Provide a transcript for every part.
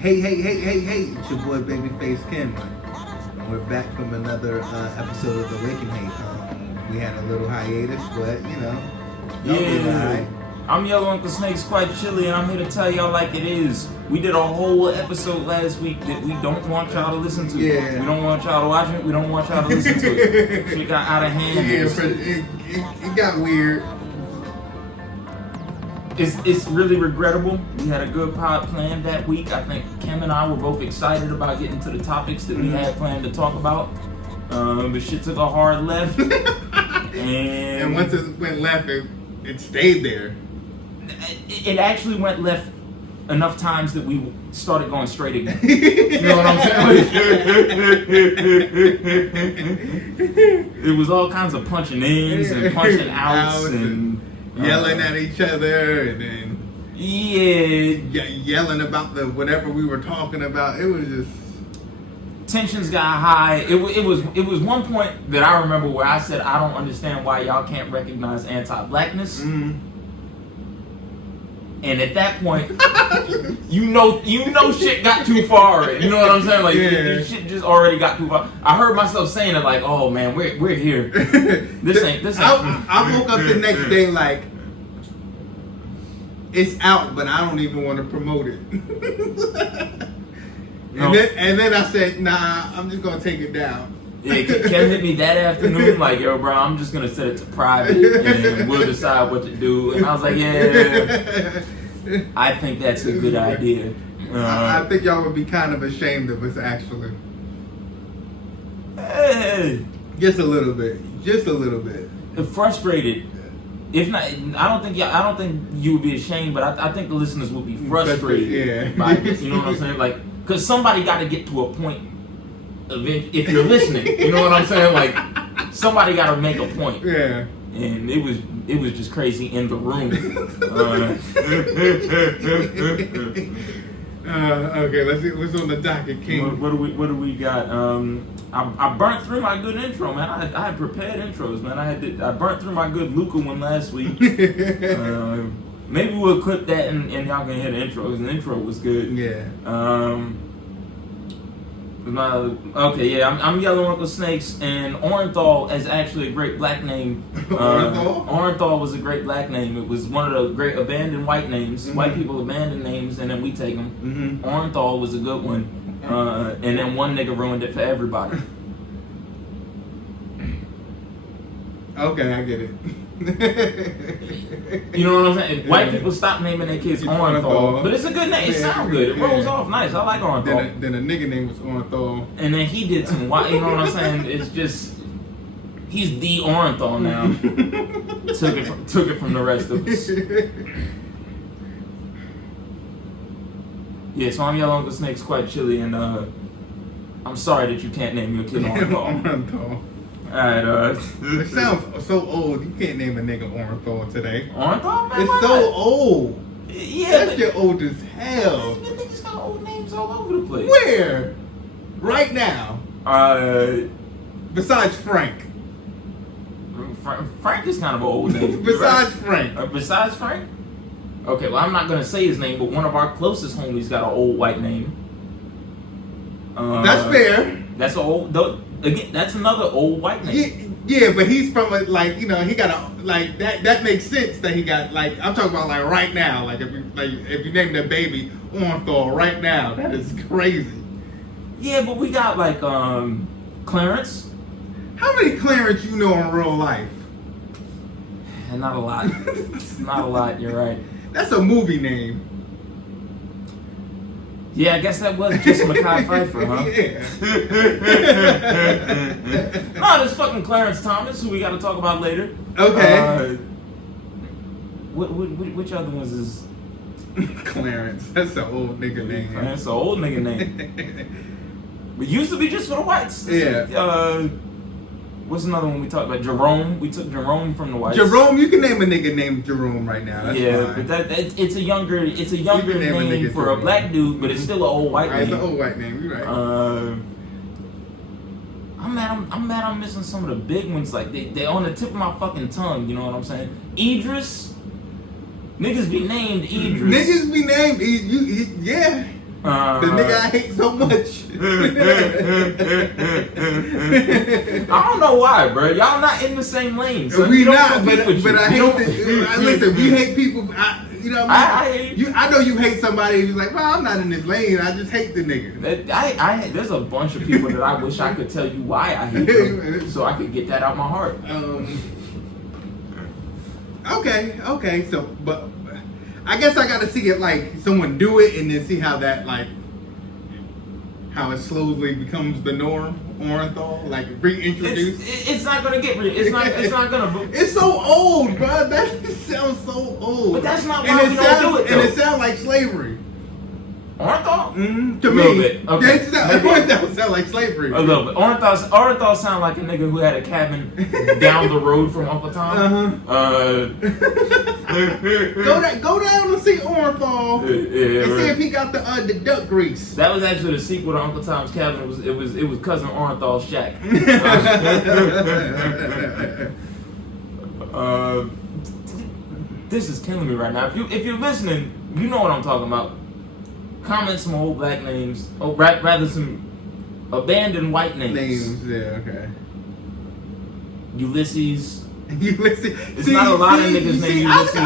Hey, it's your boy Babyface Chem. And we're back from another episode of The Awakening. We had a little hiatus, but Yeah. I'm Yellow Uncle Snake's quite chilly, and I'm here to tell y'all like it is. We did a whole episode last week that we don't want y'all to listen to. Yeah. We don't want y'all to watch it. We don't want y'all to listen to it. Shit got out of hand. It got weird. It's really regrettable. We had a good pod planned that week. I think Chem and I were both excited about getting to the topics that we had planned to talk about. But shit took a hard left. and once it went left, it stayed there. It actually went left enough times that we started going straight again. You know what I'm saying? It was all kinds of punching ins and punching outs and yelling at each other, and then yelling about the whatever we were talking about. It was just tensions got high. It was one point that I remember where I said, I don't understand why y'all can't recognize anti-blackness. And at that point, you know shit got too far. You know what I'm saying? Like shit just already got too far. I heard myself saying it like, oh man, we're here. This ain't. I woke up the next day like, it's out, but I don't even want to promote it. And then I said, nah, I'm just gonna take it down. Yeah, Ken hit me that afternoon like, yo, bro, I'm just gonna set it to private and we'll decide what to do. And I was like, yeah, I think that's a good idea. I think y'all would be kind of ashamed of us, actually. Just a little bit. Frustrated. If not, I don't think you would be ashamed, but I think the listeners would be frustrated by this. You know what I'm saying? Like, because somebody got to get to a point of it, if you're listening. You know what I'm saying? Like, somebody got to make a point. Yeah. And it was just crazy in the room. Okay, let's see what's on the docket, King. What do we got? I burnt through my good intro, man. I had prepared intros, man. I burnt through my good Luca one last week. Maybe we'll clip that and y'all can hear the intro. The intro was good. Yeah. I'm Yellow Uncle Snakes, and Orenthal is actually a great black name. Orenthal was a great black name. It was one of the great abandoned white names. Mm-hmm. White people abandon names and then we take them. Mm-hmm. Orenthal was a good one. And then one nigga ruined it for everybody. Okay, I get it. You know what I'm saying? White people stop naming their kids Orenthal, but it's a good name. It sounds good. It rolls off nice. I like Orenthal. Then a nigga name was Orenthal. And then he did some white. You know what I'm saying? It's just he's the Orenthal now. took it from the rest of us. Yeah, so I'm Yellow Uncle Snake's quite chilly, and I'm sorry that you can't name your kid Orenthal. Alright, it sounds so old. You can't name a nigga Orenthal today. Orenthal, man? It's so old. Yeah. That shit old as hell. Man, niggas got old names all over the place. Where? Right now. Besides Frank. Frank is kind of an old name. Besides Frank. Besides Frank? Okay, well, I'm not going to say his name, but one of our closest homies got an old white name. That's fair. That's an old... Again, that's another old white name. Yeah, but he's from he got a that makes sense that he got I'm talking about right now. If you name that baby Orenthal right now, that is crazy. Yeah, but we got Clarence. How many Clarence you know in real life? Not a lot. Not a lot. You're right. That's a movie name. Yeah, I guess that was just Mekhi Phifer, huh? Yeah. No, there's fucking Clarence Thomas, who we got to talk about later. Okay. Which other ones is... Clarence. That's an old nigga name. That's an old nigga name. It used to be just for the whites. Yeah. What's another one we talked about? Jerome. We took Jerome from the whites. Jerome, you can name a nigga named Jerome right now. That's fine. But it's a younger name for Jerome. A black dude, but it's still an old white name. It's an old white name. You're right. I'm mad. I'm missing some of the big ones. Like they on the tip of my fucking tongue. You know what I'm saying? Idris. Niggas be named Idris. Niggas be named. Yeah. The nigga I hate so much. I don't know why, bro. Y'all not in the same lane. So we not, but I hate. Listen, we hate people. You know what I mean? I know you hate somebody who's like, well, I'm not in this lane. I just hate the nigga. There's a bunch of people that I wish I could tell you why I hate them, so I could get that out my heart. Okay. So, but I guess I got to see it like someone do it and then see how that like how it slowly becomes the norm. Orenthal, like reintroduced. It's not gonna get it's not gonna. It's so old, bro. That sounds so old. But that's not why we don't do it. And it sounds like slavery. Orenthal? To a me, little bit. Okay. Orenthal sound like slavery. A little bit. Orenthal sound like a nigga who had a cabin down the road from Uncle Tom. Go down and see Orenthal and see if he got the duck grease. That was actually the sequel to Uncle Tom's Cabin. It was cousin Orenthal's shack. This is killing me right now. If you're listening, you know what I'm talking about. Comment some old black names, or rather some abandoned white names. Yeah, okay. Ulysses. Ulysses. It's not a lot of niggas named Ulysses. I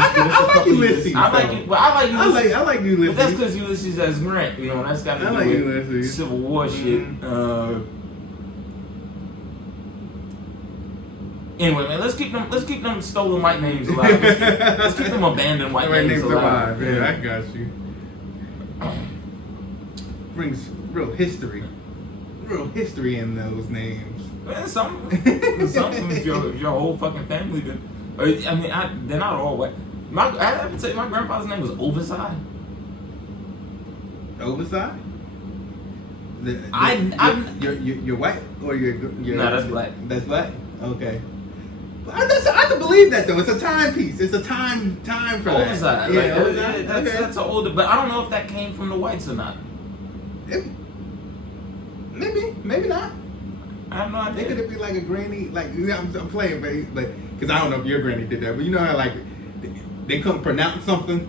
like Ulysses. I like Ulysses. I like Ulysses. But that's because Ulysses has Grant. You know, that's got to do with Ulysses. Civil War shit. Anyway, man, let's keep them stolen white names alive. Let's keep them abandoned white names alive. Yeah, I got you. Brings real history in those names. Man, some if your whole fucking family did. I mean, they're not all white. I have to tell you, my grandfather's name was Overside. Overside? You're white or you're no, that's black. That's black. Okay. I can believe that though. It's a timepiece. It's a time for Overside. that. Yeah, that's an older. But I don't know if that came from the whites or not. Maybe not. I have no idea. It could be like a granny, like I'm playing, but because I don't know if your granny did that, but you know how like they couldn't pronounce something.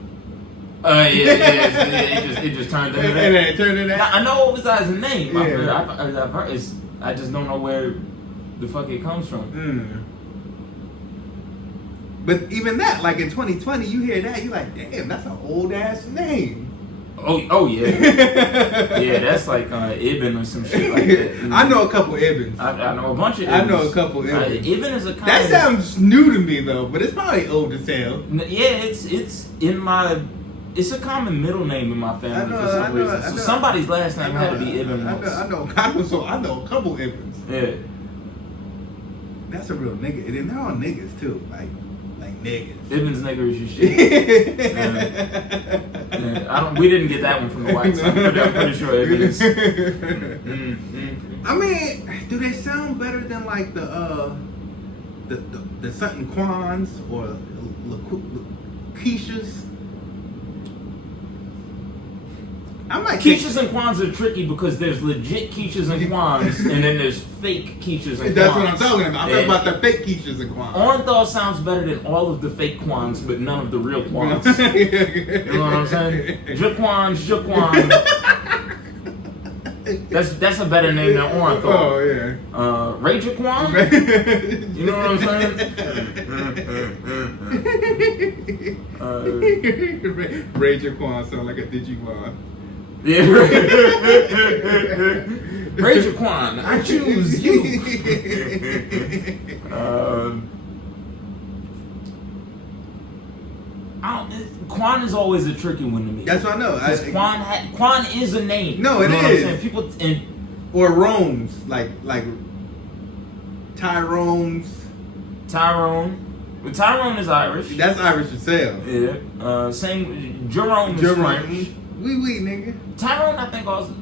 It just turned into that. And then it turned into that. I know Overside's name. Yeah. I've heard. I just don't know where the fuck it comes from. But even that, like in 2020, you hear that, you're like, damn, that's an old ass name. Oh yeah. Yeah, that's like Ibn or some shit like that. I know a couple Ibns. I know a bunch of Ibns. I know a couple Ibns. Ibn is a kind that sounds new to me though, but it's probably old as hell. Yeah, it's in my. It's a common middle name in my family for some reason. So somebody's last name had to be Ibn. I know a couple Ibns. Yeah. That's a real nigga, and they're all niggas too, like niggas. Ibn's nigger is your shit. We didn't get that one from the whites. I'm pretty sure Ibn is. I mean, do they sound better than like the Sutton Quans or Keishas? Keishas and Quans are tricky because there's legit Keishas and Quans, and then there's fake Keishas and Quans. That's what I'm talking about. I'm talking about the fake Keishas and Quans. Orenthal sounds better than all of the fake Quans, but none of the real Quans. You know what I'm saying? Jaquan. That's a better name than Orenthal. Oh yeah. Ray Jaquan. You know what I'm saying? Ray Jaquan sound like a Digimon. Yeah. Ray Jaquan, I choose you. Quan is always a tricky one to me. That's what I know. Quan is a name. No, it is. People or Rome's like Tyrone's. Tyrone. But Tyrone is Irish. That's Irish as hell. Yeah. Same. Jerome is French. Oui, nigga. Tyrone, I think also.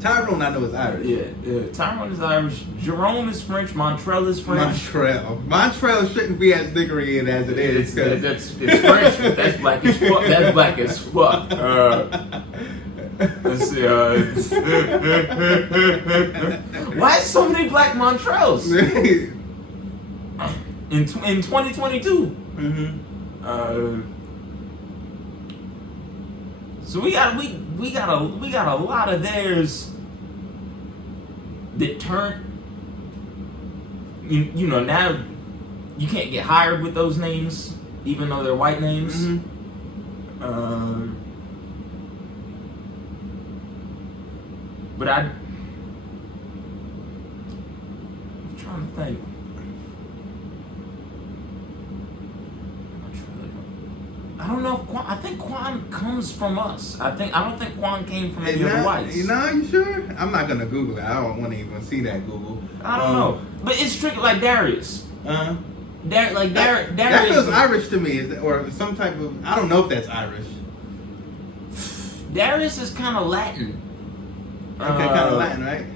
Tyrone, I know is Irish. Yeah. Tyrone is Irish. Jerome is French. Montrell is French. Montrell shouldn't be as niggery as it is. It's French, but that's black as fuck. That's black as fuck. Let's see. Why so many black Montrells in 2022? So we we got a lot of theirs that turn. You know, now you can't get hired with those names, even though they're white names. But I'm trying to think. I don't know if Quan, I think Quan comes from us. I don't think Quan came from any of the whites. You sure? I'm not gonna Google it. I don't want to even see that Google. I don't know, but it's tricky. Like Darius. Darius. That feels Irish to me, or some type of. I don't know if that's Irish. Darius is kind of Latin. Okay, kind of Latin, right?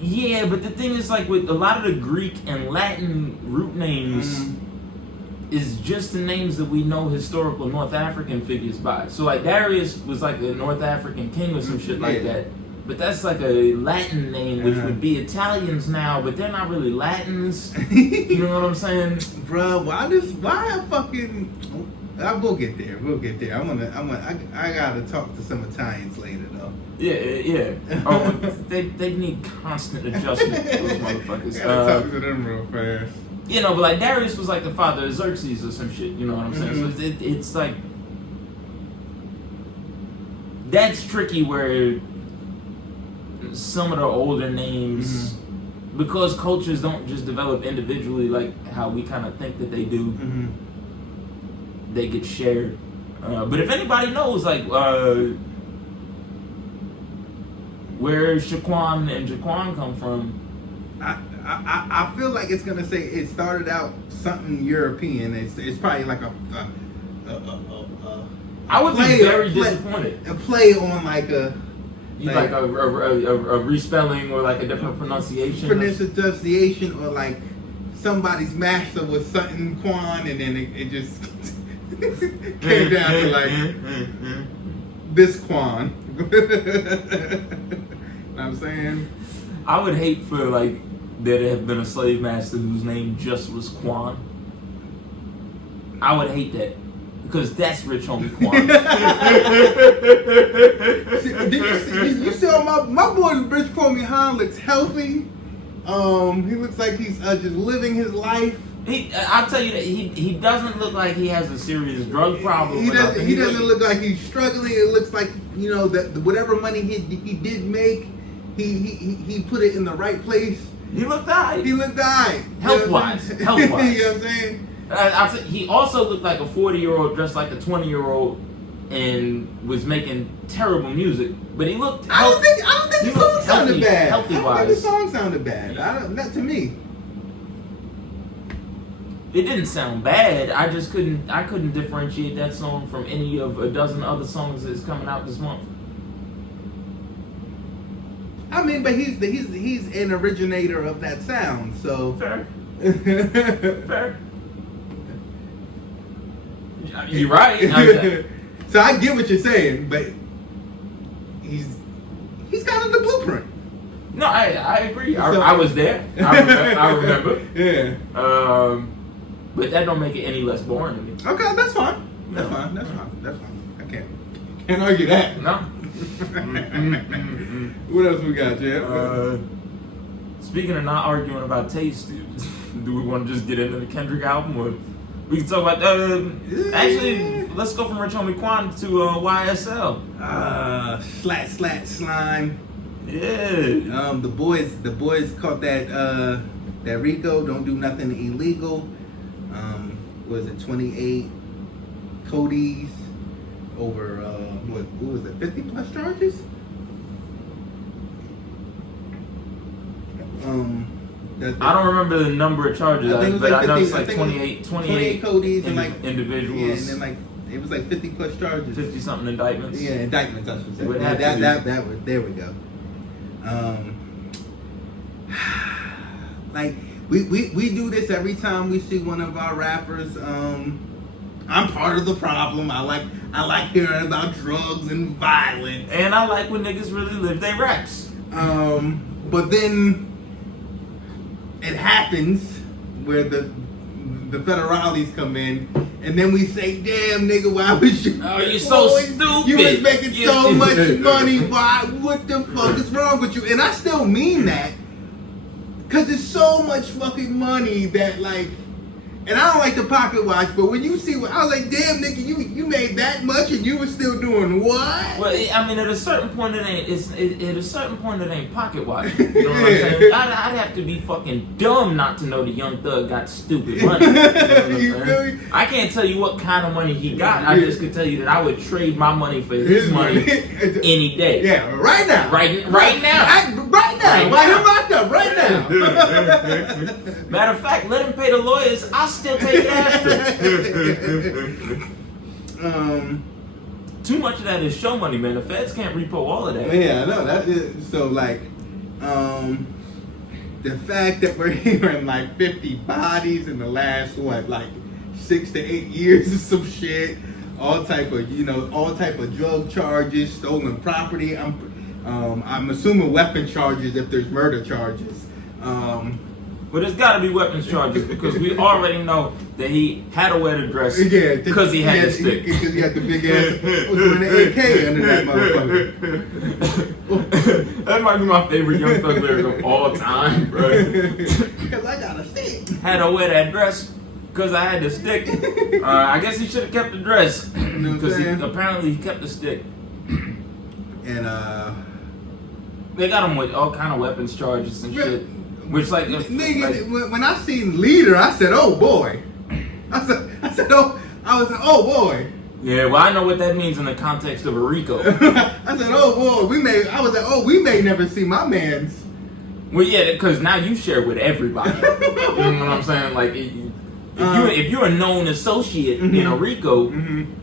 Yeah, but the thing is, like with a lot of the Greek and Latin root names. Is just the names that we know historical North African figures by. So like Darius was like a North African king or some shit like that. But that's like a Latin name, which would be Italians now, but they're not really Latins. You know what I'm saying? Bruh, why we'll get there. I gotta talk to some Italians later though. Yeah. Oh, they need constant adjustment, those motherfuckers. Gotta talk to them real fast. You know, but like Darius was like the father of Xerxes or some shit. You know what I'm saying? So it's like that's tricky where some of the older names, because cultures don't just develop individually like how we kind of think that they do. They get shared. But if anybody knows, like where Shaquan and Jaquan come from. I feel like it's gonna say it started out something European. It's probably like I would be very disappointed. A play on like a respelling or like a different pronunciation. Pronunciation or like somebody's master was something Quan and then it just came down to like this Quan. You know what I'm saying? I would hate for like there to have been a slave master whose name just was Quan. I would hate that because that's rich homie Quan. You saw my boy Rich Homie Han looks healthy. He looks like he's just living his life. I'll tell you that he doesn't look like he has a serious drug problem. He doesn't look like he's struggling. It looks like that whatever money he did make. He put it in the right place. He looked alright. Health-wise. You know what I'm saying? He also looked like a 40-year-old dressed like a 20-year-old and was making terrible music. But he looked I don't think the song sounded bad. Healthy-wise. I don't think the song sounded bad. Not to me. It didn't sound bad. I just couldn't differentiate that song from any of a dozen other songs that's coming out this month. I mean, but he's an originator of that sound, so fair. Fair. You're right. So I get what you're saying, but he's kind of the blueprint. No, I agree. I was there. I remember. Yeah. But that don't make it any less boring to me. Okay, that's fine. That's fine. I can't argue that. No. What else we got, Jeff? Speaking of not arguing about taste, do we want to just get into the Kendrick album, or we can talk about actually, let's go from Rich Homie Quan to YSL. Slat slime. Yeah. The boys caught that Rico, don't do nothing illegal. Was it 28 Cody's over what was it, 50 plus charges? I don't remember the number of charges, but I know it's like 28 Cody's and like individuals. Yeah, and then like it was like 50 plus charges. 50 something indictments. Yeah, indictments I should say. That was there we go. Like we do this every time we see one of our rappers. I'm part of the problem. I like hearing about drugs and violence. And I like when niggas really live their raps. But then it happens where the the federales come in, and then we say, "Damn, nigga, why was you? Oh, you're so stupid. You was making so much money. Why? What the fuck is wrong with you?" And I still mean that, cause it's so much fucking money that like. And I don't like the pocket watch, but when you see what I was like, damn nigga, you made that much and you were still doing what? Well, I mean, at a certain point it ain't pocket watch. You know what I'm saying? I'd have to be fucking dumb not to know the Young Thug got stupid money. You know what I'm saying? I can't tell you what kind of money he got. I just could tell you that I would trade my money for his money any day. Yeah, right now. Right now. Right now. Why him locked up right now? Matter of fact, let him pay the lawyers. I'll still take it after. Too much of that is show money, man. The feds can't repo all of that. Yeah, I know that is so like the fact that we're hearing like 50 bodies in the last 6 to 8 years or some shit, all type of drug charges, stolen property. I'm assuming weapon charges if there's murder charges. But there's got to be weapons charges because we already know that he had to wear the dress because he had the stick. Because he had the big ass, was wearing an AK under that motherfucker. That might be my favorite Young Thug lyric of all time, bro. Because I got a stick. Had to wear that dress because I had the stick. I guess he should have kept the dress because apparently he kept the stick. And they got him with all kind of weapons charges and shit. Which nigga, when I seen Leader, I said, "Oh boy." I said, "Oh boy." Yeah, well, I know what that means in the context of a RICO. I said, "Oh boy, we may never see my man's." Well, yeah, because now you share with everybody. You know what I'm saying? Like, if you're a known associate in a RICO,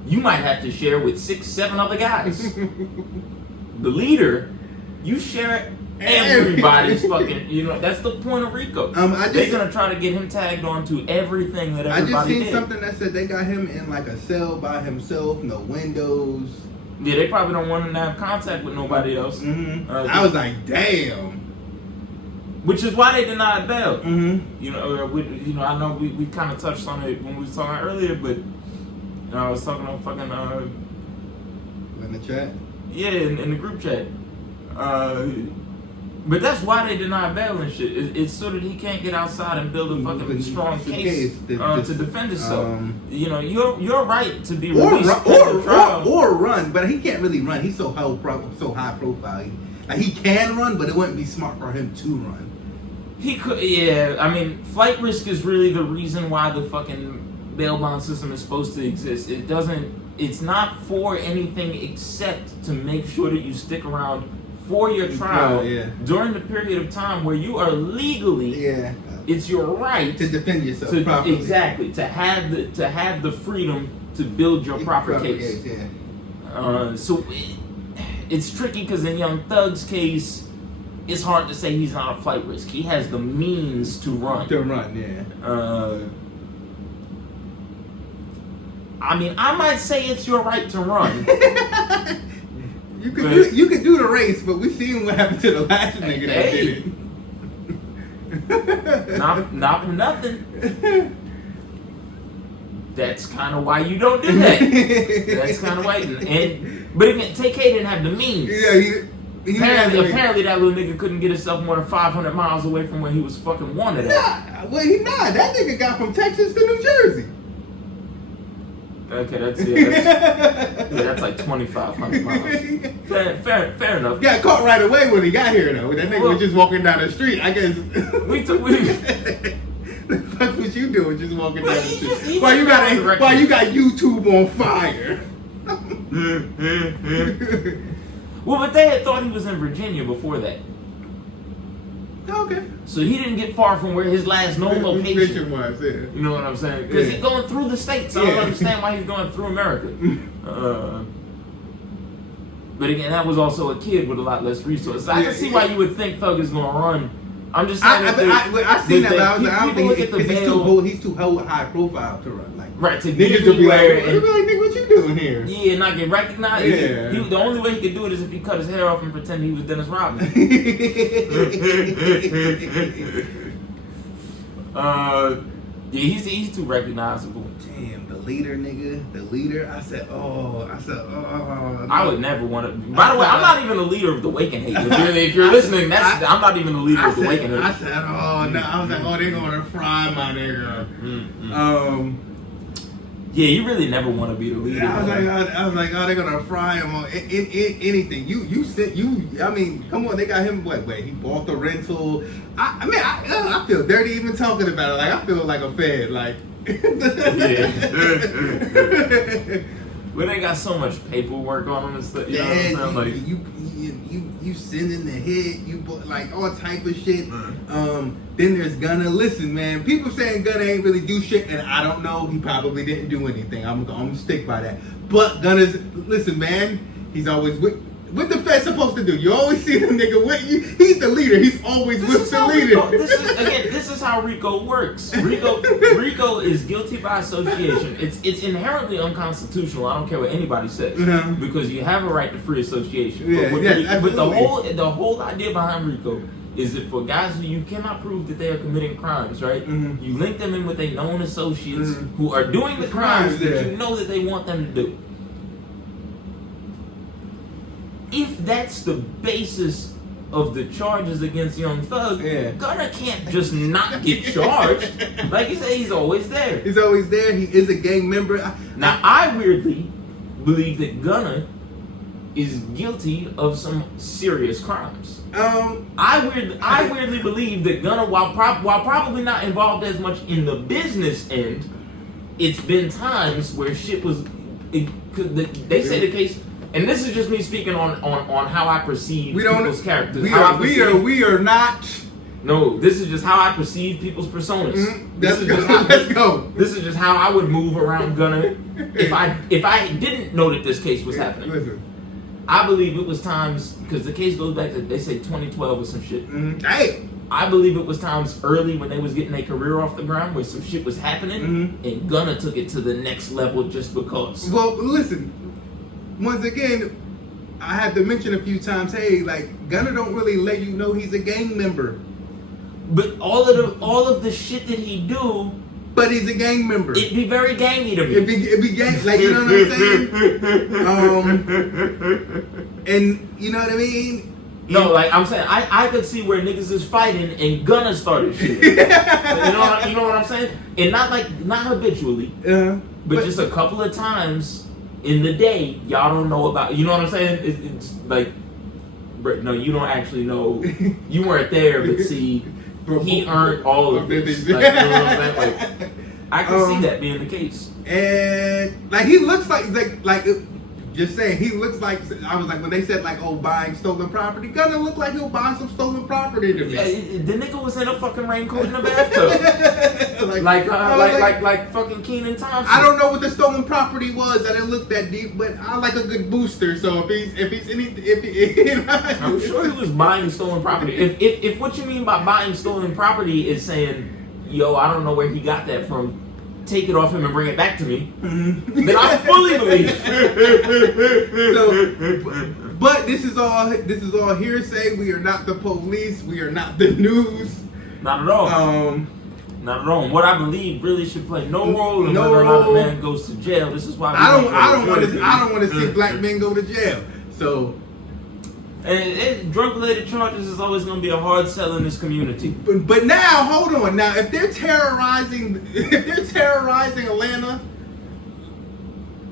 you might have to share with 6, 7 other guys. The Leader, you share everybody's fucking, that's the point of RICO. They're gonna try to get him tagged onto everything that everybody did. I just seen something that said they got him in like a cell by himself, no windows. Yeah, they probably don't want him to have contact with nobody else. I was like, damn. Which is why they denied bail. I know we kind of touched on it when we was talking earlier, but I was talking on fucking in the chat. Yeah, in the group chat. But that's why they deny bail and shit. It's so that he can't get outside and build a fucking strong case to defend himself. You're right to be released or run, but he can't really run. He's so high profile. Like he can run, but it wouldn't be smart for him to run. He could, yeah. I mean, flight risk is really the reason why the fucking bail bond system is supposed to exist. It's not for anything except to make sure that you stick around for your trial during the period of time where you are legally, it's your right to defend yourself properly. Exactly, to have the freedom to build your proper case. So it's tricky because in Young Thug's case, it's hard to say he's not a flight risk. He has the means to run. I mean, I might say it's your right to run. You could do the race, but we seen what happened to the last nigga that did it. Not for nothing. That's kind of why you don't do that. That's kind of why. But again, TK didn't have the means. Yeah, apparently that little nigga couldn't get himself more than 500 miles away from where he was fucking wanted at. Well, he not. That nigga got from Texas to New Jersey. Okay, that's like 2,500 miles. Fair enough. Got caught right away when he got here though. That nigga was just walking down the street. I guess. The fuck was you doing just walking down the street? Why you got YouTube on fire? Well, but they had thought he was in Virginia before that. Okay. So he didn't get far from where his last known location was. Yeah. You know what I'm saying? Because he's going through the states. I don't understand why he's going through America. But again, that was also a kid with a lot less resources. I can see why you would think Thug is going to run. I'm just saying. I seen that, but I don't think he's too high profile to run. Like, right, to niggas will be like, nigga, what you doing here? Yeah, not get recognized. Yeah. The only way he could do it is if he cut his hair off and pretend he was Dennis Rodman. Yeah, he's too recognizable. Damn, the leader, nigga. The leader. I said, oh. No. I would never want to. By the way, I'm not even the leader of the Wake and Hate. If you're listening, I'm not even the leader of the Wake and Hate. I said, oh, no. I was like, oh, they're going to fry my nigga. Yeah, you really never want to be the leader. I was like, oh, they're gonna fry him on anything. I mean, come on, they got him. Wait, he bought the rental. I feel dirty even talking about it. Like I feel like a fed. Like, yeah. But they got so much paperwork on them and stuff. You know what I'm saying? Like you sending the hit. You like all type of shit. Then there's Gunna. Listen, man. People saying Gunna ain't really do shit, and I don't know. He probably didn't do anything. I'm gonna stick by that. But Gunna's, listen, man. He's always with. What the Fed supposed to do? You always see the nigga with you. He's the leader. He's always with the leader. This is how RICO works. RICO is guilty by association. It's inherently unconstitutional. I don't care what anybody says, because you have a right to free association. Yeah, but the whole idea behind RICO is that for guys who you cannot prove that they are committing crimes, right? You link them in with their known associates who are doing the crimes that you know that they want them to do. If that's the basis of the charges against Young Thug, Gunna can't just not get charged. Like you say, he's always there. He's always there. He is a gang member. Now, I weirdly believe that Gunna is guilty of some serious crimes. I weirdly believe that Gunna, while probably not involved as much in the business end, it's been times where shit was. They say the case. And this is just me speaking on how I perceive people's characters. We are not. No, this is just how I perceive people's personas. Let's go. This is just how I would move around Gunna if I didn't know that this case was happening. Listen. I believe it was times, because the case goes back to, they say 2012 or some shit. Hey. I believe it was times early when they was getting their career off the ground where some shit was happening, and Gunna took it to the next level just because. Well, listen. Once again, I had to mention a few times, hey, like Gunna don't really let you know he's a gang member. But all of the shit that he do, but he's a gang member. It'd be very gangy to me. It'd be gang, like, you know what I'm saying? And you know what I mean? No, like I'm saying, I could see where niggas is fighting and Gunna started shit. You know what I'm saying? And not habitually, but just a couple of times in the day, y'all don't know about. You know what I'm saying? It's like, no, you don't actually know. You weren't there, but see, he earned all of this. Like, you know what I'm saying? Like, I can see that being the case. And like he looks like just saying, he looks like, I was like, when they said like, oh, buying stolen property, Gunna look like he'll buy some stolen property to me. Yeah, the nigga was in a fucking raincoat in a bathtub. like fucking Keenan Thompson. I don't know what the stolen property was. I didn't look that deep, but I like a good booster. So I'm sure he was buying stolen property. If what you mean by buying stolen property is saying, yo, I don't know where he got that from, take it off him and bring it back to me, then I fully believe. So, but this is all hearsay. We are not the police. We are not the news. Not at all. Not at all. What I believe really should play no role in whether or not a man goes to jail. This is why I don't want to see black men go to jail. So. And drug-related charges is always going to be a hard sell in this community. But now, hold on. Now, if they're terrorizing Atlanta,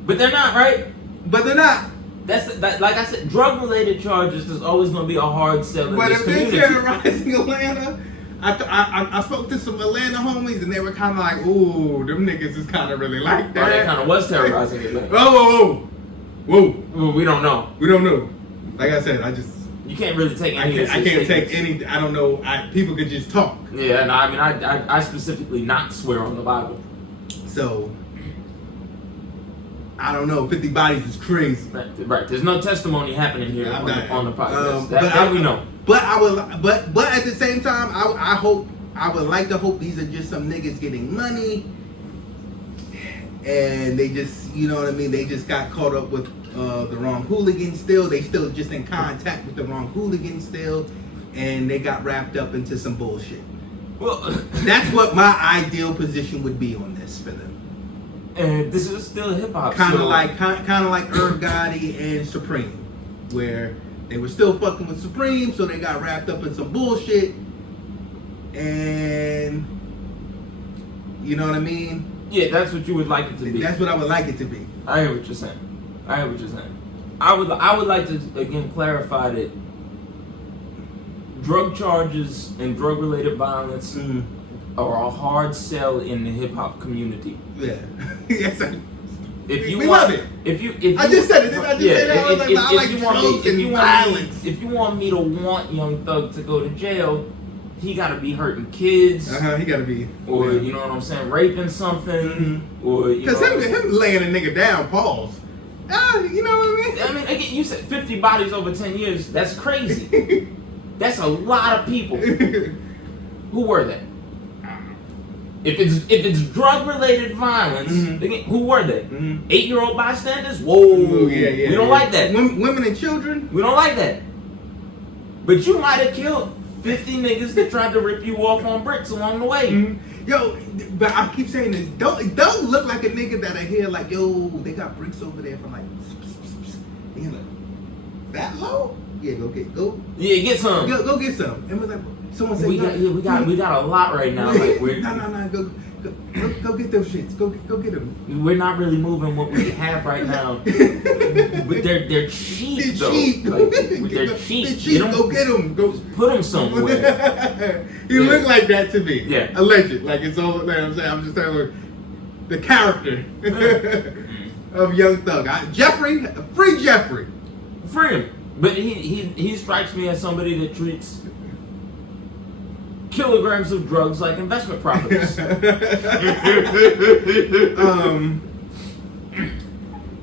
but they're not, right? But they're not. Like I said, drug-related charges is always going to be a hard sell in this community. But if they're terrorizing Atlanta, I spoke to some Atlanta homies and they were kind of like, "Ooh, them niggas is kind of really like that." Or they kind of was terrorizing Atlanta. Whoa. We don't know. We don't know. Like I said, you can't really take any. I can't take any. I don't know. People could just talk. Yeah, no, I mean, I specifically not swear on the Bible. So I don't know. 50 bodies is crazy. Right. There's no testimony happening here on the podcast. That we know. But at the same time, I would like to hope these are just some niggas getting money, and they just, you know what I mean. They just got caught up with the wrong hooligan still. They still just in contact with the wrong hooligan still, and they got wrapped up into some bullshit. Well, that's what my ideal position would be on this for them. And this is still hip hop. Kind of like Irv Gotti and Supreme, where they were still fucking with Supreme, so they got wrapped up in some bullshit, and you know what I mean? Yeah, that's what you would like it to be. That's what I would like it to be. I hear what you're saying. I would like to again clarify that drug charges and drug related violence are a hard sell in the hip hop community. Yeah. Yes. If you we want, love it. If you I just said it. I just said that. I like drugs and violence. If you want me to want Young Thug to go to jail, he got to be hurting kids. He got to be, or you know what I'm saying, raping something, or because him laying a nigga down. Pause. You know what I mean? I mean, again, you said 50 bodies over 10 years. That's crazy. That's a lot of people. Who were they? If it's drug related violence, again, who were they? 8-year-old bystanders? Whoa, we don't like that. Women and children? We don't like that. But you might have killed 50 niggas that tried to rip you off on bricks along the way. Yo, but I keep saying this. Don't look like a nigga that I hear like, yo, they got bricks over there from like, and you're like, that low? Yeah, go get some. Go get some. And we're like, someone said, we got a lot right now. Like we're no, go get those shits. Go get them. We're not really moving what we have right now. But they're cheap though. They're cheap. Go get them. Go put them somewhere. You look like that to me. Yeah. Alleged. Like it's all. Like I'm saying. I'm just telling you the character of Young Thug. Jeffrey, free Jeffrey. Free him. But he strikes me as somebody that treats kilograms of drugs like investment properties.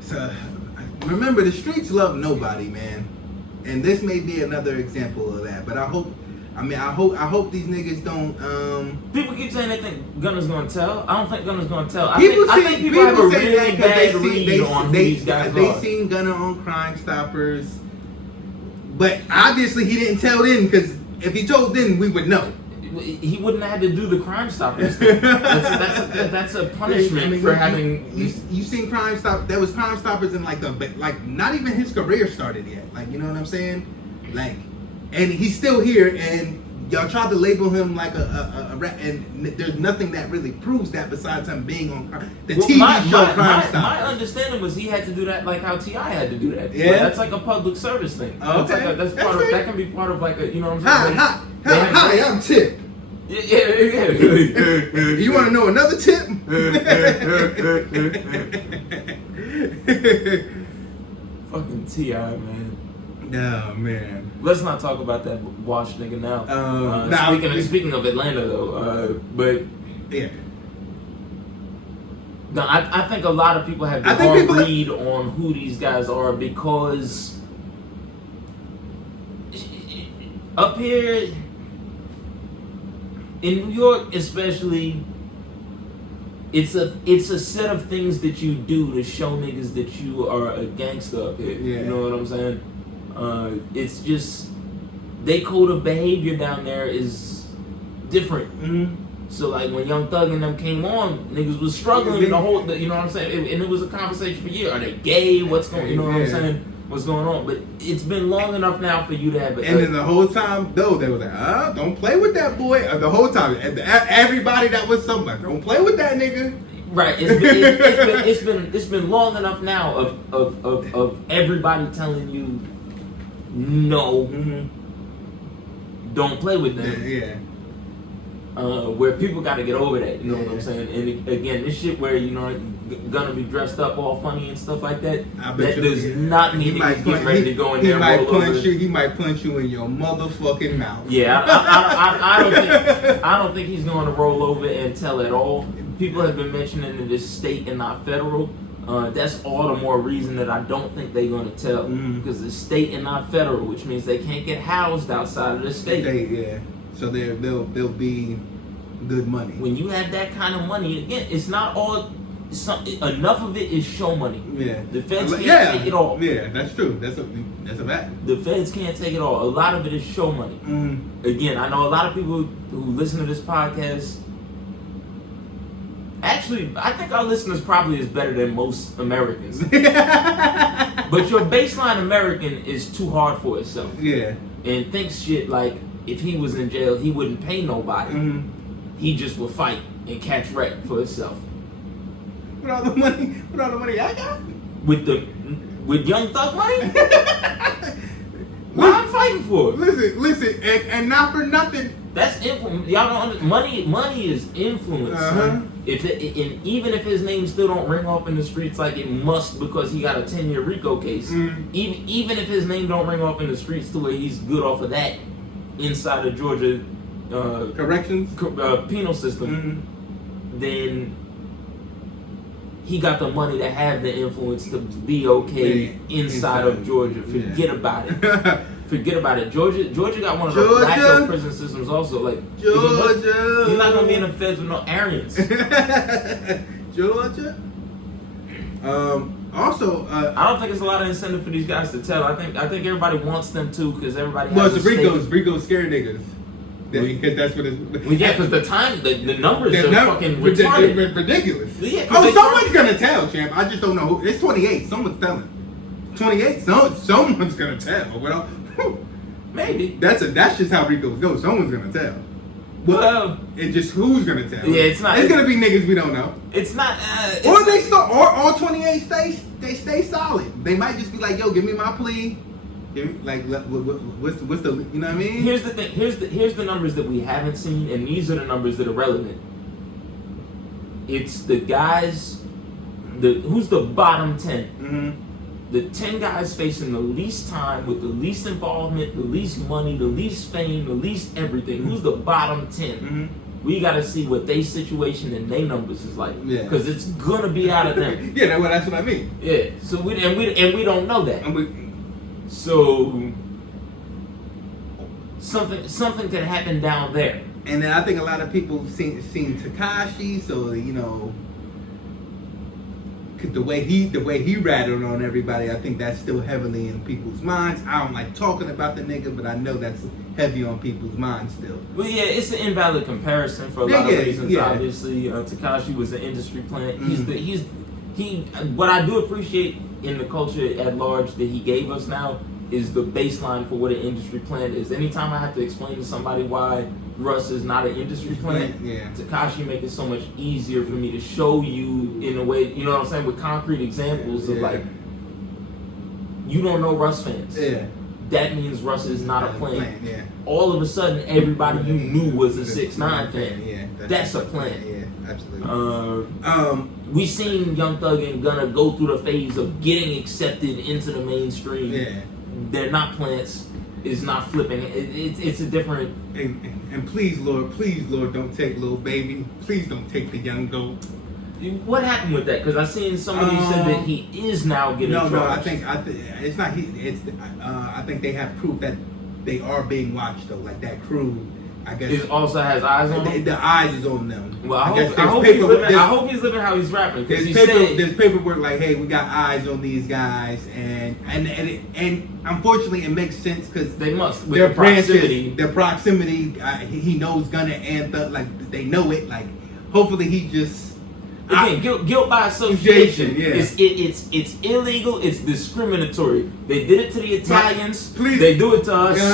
So remember, the streets love nobody, man, and this may be another example of that. But I hope these niggas don't. People keep saying they think Gunna's gonna tell. I don't think Gunna's gonna tell. I think people have a really bad read on who these guys are. They seen Gunna on Crime Stoppers, but obviously he didn't tell then, because if he told then, we would know. He wouldn't have had to do the Crime Stoppers thing. That's a punishment for having. You seen Crime Stop? There was Crime Stoppers in like not even his career started yet. Like, you know what I'm saying? Like, and he's still here, and y'all tried to label him like a rat, and there's nothing that really proves that besides him being on the TV show Crime Stoppers. My understanding was he had to do that like how T.I. had to do that. Yeah, but that's like a public service thing. Okay, that can be part of like a, you know what I'm saying? Hi, I'm Tip. Yeah. You want to know another tip? Fucking T.I., man. No, man. Let's not talk about that washed nigga now. Speaking of Atlanta, though, but yeah. No, I think a lot of people have the wrong read on who these guys are, because up here in New York, especially, it's a set of things that you do to show niggas that you are a gangster up here. Yeah. You know what I'm saying? It's just their code of behavior down there is different. So like when Young Thug and them came on, niggas was struggling you know what I'm saying? And it was a conversation for years. Are they gay? What's going? You know what I'm saying? What's going on? But it's been long enough now for you to have. And then the whole time though, they was like, don't play with that boy. The whole time, everybody that was somebody, don't play with that nigga. Right. It's been long enough now of everybody telling you no, don't play with them. Yeah. Where people got to get over that, you know what I'm saying? And again, this shit where gonna be dressed up all funny and stuff like that. That does not mean he's getting ready to go in there and roll over. He might punch you in your motherfucking mouth. Yeah, I don't think he's going to roll over and tell at all. People have been mentioning that it's state and not federal. That's all the more reason that I don't think they're going to tell, because it's state and not federal, which means they can't get housed outside of the state. Yeah. So they'll be good money. When you have that kind of money, again, it's not all enough of it is show money. Yeah. The feds can't take it all. Yeah, that's true. That's a fact. The feds can't take it all. A lot of it is show money. Again, I know a lot of people who listen to this podcast. Actually, I think our listeners probably is better than most Americans. But your baseline American is too hard for itself. Yeah. And thinks shit like if he was in jail, he wouldn't pay nobody. He just would fight and catch wreck for himself. With all the money I got? With Young Thug money? What I'm fighting for? Listen, and not for nothing. That's influence. Y'all don't understand. Money is influence. Son. And even if his name still don't ring off in the streets like it must because he got a 10-year RICO case, even if his name don't ring off in the streets to where he's good off of that inside of Georgia corrections penal system, then he got the money to have the influence to be okay inside of Georgia. Forget about it. Forget about it. Georgia got one of the black prison systems also. Like Georgia, you're not gonna be in the feds with no Aryans. Georgia. Also, I don't think it's a lot of incentive for these guys to tell. I think everybody wants them to because everybody. Well, it's the Ricos scare niggas. Because that's what it's. Well, yeah, because the numbers are fucking retarded. Ridiculous. Yeah, someone's gonna tell, champ. I just don't know who. It's 28. Someone's telling. 28. Someone's gonna tell. Well, maybe that's just how Ricos go. Someone's gonna tell. Well, it's just who's gonna tell. Yeah, it's not. It's gonna be niggas we don't know. It's not. Or they start. Or all 28 stay solid. They might just be like, yo, give me my plea. Like, what's the, you know what I mean? Here's the thing. Here's the numbers that we haven't seen, and these are the numbers that are relevant. It's the guys. Who's the bottom 10? The 10 guys facing the least time with the least involvement, the least money, the least fame, the least everything. Who's the bottom 10? We got to see what their situation and their numbers is like, because it's gonna be out of them. Yeah, well, that's what I mean. Yeah. So we don't know that. So something could happen down there. And then I think a lot of people have seen Tekashi, so you know, the way he rattled on everybody, I think that's still heavily in people's minds. I don't like talking about the nigga, but I know that's heavy on people's minds still. Well, yeah, it's an invalid comparison for a lot of reasons. Yeah. Obviously, Tekashi was an industry plant. What I do appreciate in the culture at large that he gave us now is the baseline for what an industry plant is. Anytime I have to explain to somebody why Russ is not an industry plant, Tekashi make it so much easier for me to show you in a way, you know what I'm saying, with concrete examples of like, you don't know Russ fans. Yeah. That means Russ is not a plant. Yeah. All of a sudden, everybody you knew was a 6ix9ine fan. Yeah, that's a plant. Yeah, absolutely. We seen Young Thug and Gunna go through the phase of getting accepted into the mainstream. Yeah. They're not plants. It's not flipping. It's a different. And please, Lord, don't take Lil Baby. Please don't take the young goat. What happened with that? Because I seen somebody said that he is now getting charged. No, I think it's not he. It's I think they have proof that they are being watched though. Like that crew, I guess. It also has eyes on them. The eyes is on them. Well, I hope he's living how he's rapping. There's paperwork like, hey, we got eyes on these guys, and unfortunately, it makes sense because they must with their proximity. Their proximity. He knows Gunna and Thug, like they know it. Like, hopefully, he just. Again, guilt by association. Yeah. It's illegal. It's discriminatory. They did it to the Italians. Please, they do it to us. You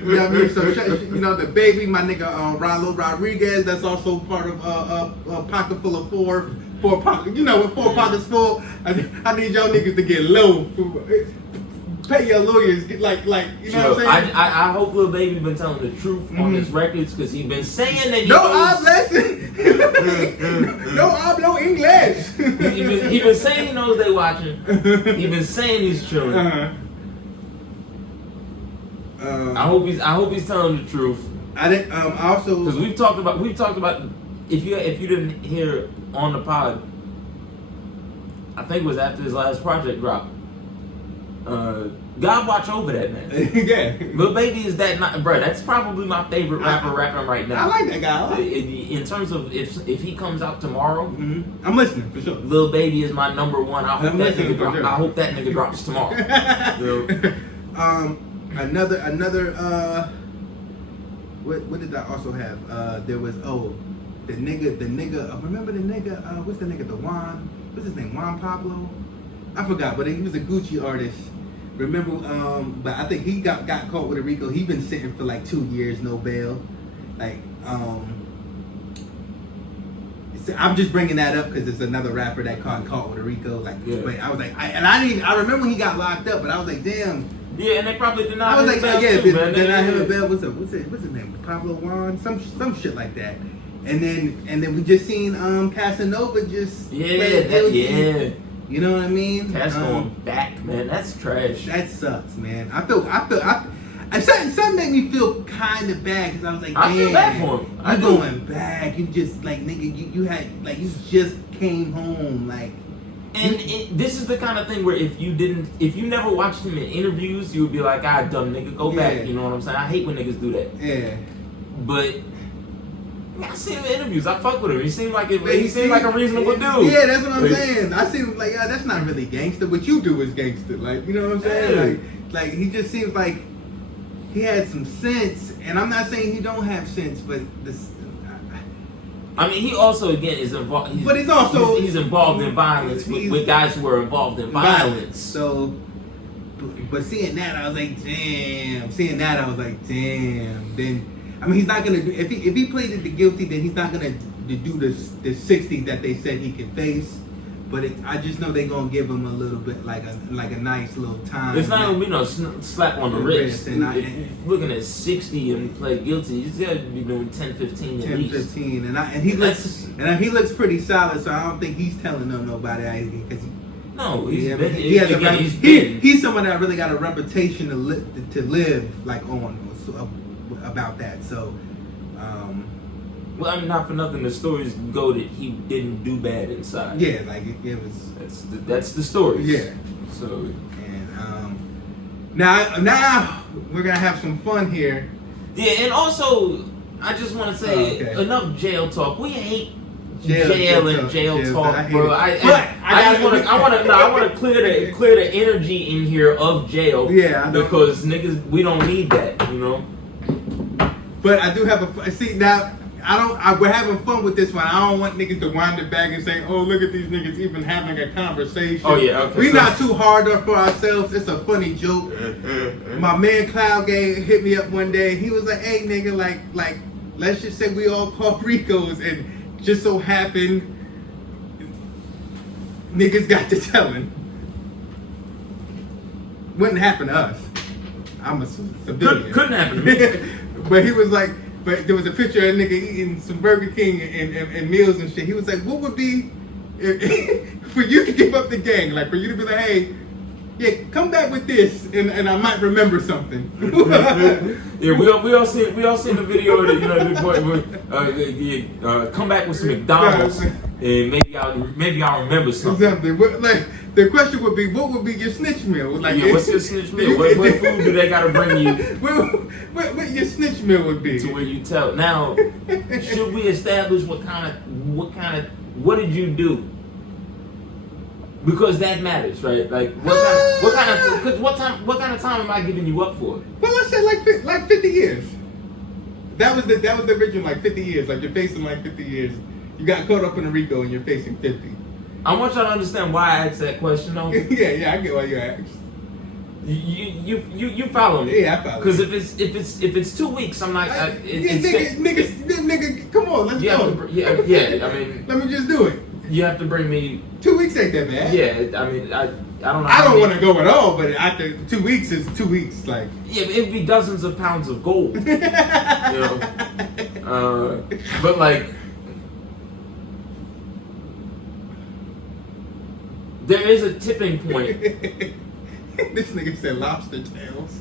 know what I mean? So, you know, the baby, my nigga Ralo Rodriguez. That's also part of a pocket full of four pockets. You know, with 4 pockets full, I need y'all niggas to get low. Pay your lawyers, like you know what I'm saying? I hope Lil Baby been telling the truth on his records because he been saying that he no hablo English. he been saying he knows they watching. He been saying he's chilling. I hope he's telling the truth. I didn't. Also because we've talked about if you didn't hear on the pod, I think it was after his last project dropped. God watch over that man. Yeah. Lil Baby is that not, bro? That's probably my favorite rapper rapping right now. I like that guy. In terms of if he comes out tomorrow, I'm listening for sure. Lil Baby is my number one. I hope that nigga drops tomorrow. Another. What did I also have? There was the nigga. Remember the nigga? What's the nigga? The Juan. What's his name? Juan Pablo. I forgot, but he was a Gucci artist. Remember? But I think he got caught with a RICO. He been sitting for like 2 years, no bail. Like I'm just bringing that up because it's another rapper that caught with a RICO. Like, but I was like, I remember when he got locked up, but I was like, damn. Yeah, and they probably denied. I was like, yeah, denied him a bail. What's his name? Pablo Juan, some shit like that. And then we just seen Casanova just yeah. You know what I mean? Cass going back, man. That's trash. That sucks, man. And something made me feel kind of bad because I was like, damn, I feel bad for him. You going back? You just like nigga, you had like you just came home like. And this is the kind of thing where if you never watched him in interviews, you would be like, ah, dumb nigga, go back. You know what I'm saying? I hate when niggas do that. Yeah. But I see him in interviews. I fuck with him. He seemed like a reasonable dude. Yeah, that's what I'm saying. I see him like, yeah, that's not really gangster. What you do is gangster. Like, you know what I'm saying? Yeah. Like he just seems like he had some sense. And I'm not saying he don't have sense, but this. I mean, he also again is involved. But he's involved in violence with guys who are involved in violence. So, but seeing that, I was like, damn. Then, I mean, he's not gonna do if he pleaded the guilty, then he's not gonna do the 60 that they said he could face. But I just know they're gonna give him a little bit like a nice little time. It's not gonna be no slap on the wrist. If you're looking at 60 and play guilty, he's gotta be doing 10, 15 at least. 15, and he looks pretty solid. So I don't think he's telling nobody because he's someone that really got a reputation to live like on about that. So. Well, I mean, not for nothing. The stories go that he didn't do bad inside. Yeah, like it was. That's the story. Yeah. So and now we're gonna have some fun here. Yeah, and also I just want to say enough jail talk. We hate jail talk, bro. I want to clear the energy in here of jail. Yeah, because niggas, we don't need that, you know. But I do have now. We're having fun with this one. I don't want niggas to wind it back and say, "Oh, look at these niggas even having a conversation." Oh yeah, okay. We're not too hard up for ourselves. It's a funny joke. My man Cloud Gang hit me up one day. He was like, "Hey, nigga, like, let's just say we all call Ricos, and just so happened, niggas got to telling. Wouldn't happen to us. I'm a civilian. Couldn't happen to me." But he was like. But there was a picture of a nigga eating some Burger King and meals and shit. He was like, what would be for you to give up the gang? Like for you to be like, hey, yeah, come back with this and I might remember something. Yeah, we all seen the video of the boy come back with some McDonald's and maybe I'll remember something. Like the question would be, what would be your snitch meal? Like, what's your snitch meal? What food do they gotta bring you? What your snitch meal would be? To where you tell. Now, should we establish what did you do? Because that matters, right? Like what kind of time am I giving you up for? Well, let's say like 50 years. That was the original, like 50 years. Like you're facing like 50 years. You got caught up in a RICO and you're facing 50. I want y'all to understand why I asked that question, though. yeah, I get why you asked. You follow me? Yeah, I follow. Because if it's 2 weeks, I'm not. Nigga, come on, let's go. I mean, let me just do it. You have to bring me. 2 weeks ain't that bad. Yeah, I mean, I don't know. I don't want to go at all, but after 2 weeks is 2 weeks, like. Yeah, it'd be dozens of pounds of gold. You know, but like. There is a tipping point. This nigga said lobster tails.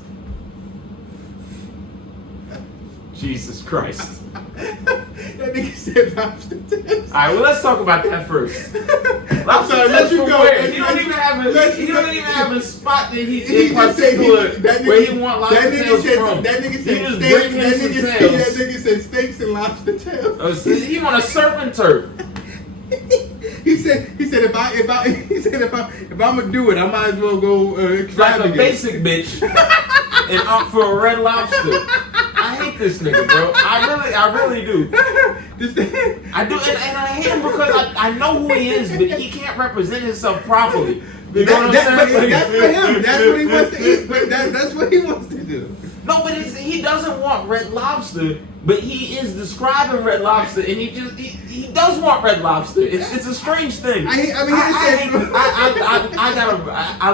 Jesus Christ. That That nigga said lobster tails. All right, well, let's talk about that first. Lobster sorry, tails let you from go. where? He don't even have a spot that he in particular where he want lobster tails from. That nigga He said just steaks. bring him some tails. That nigga said steaks and lobster tails. Oh, see, he want a surf and turf. He said if I'm gonna do it, I might as well go Like a extravagant. basic bitch and opt for a red lobster. I hate this nigga, bro. I really do. I do, and I hate him because I know who he is, but he can't represent himself properly. You know what I'm saying? That's for him. That's what he wants to eat. That's what he wants to do. No, but he doesn't want red lobster, but he is describing red lobster, and he does want red lobster. It's a strange thing. I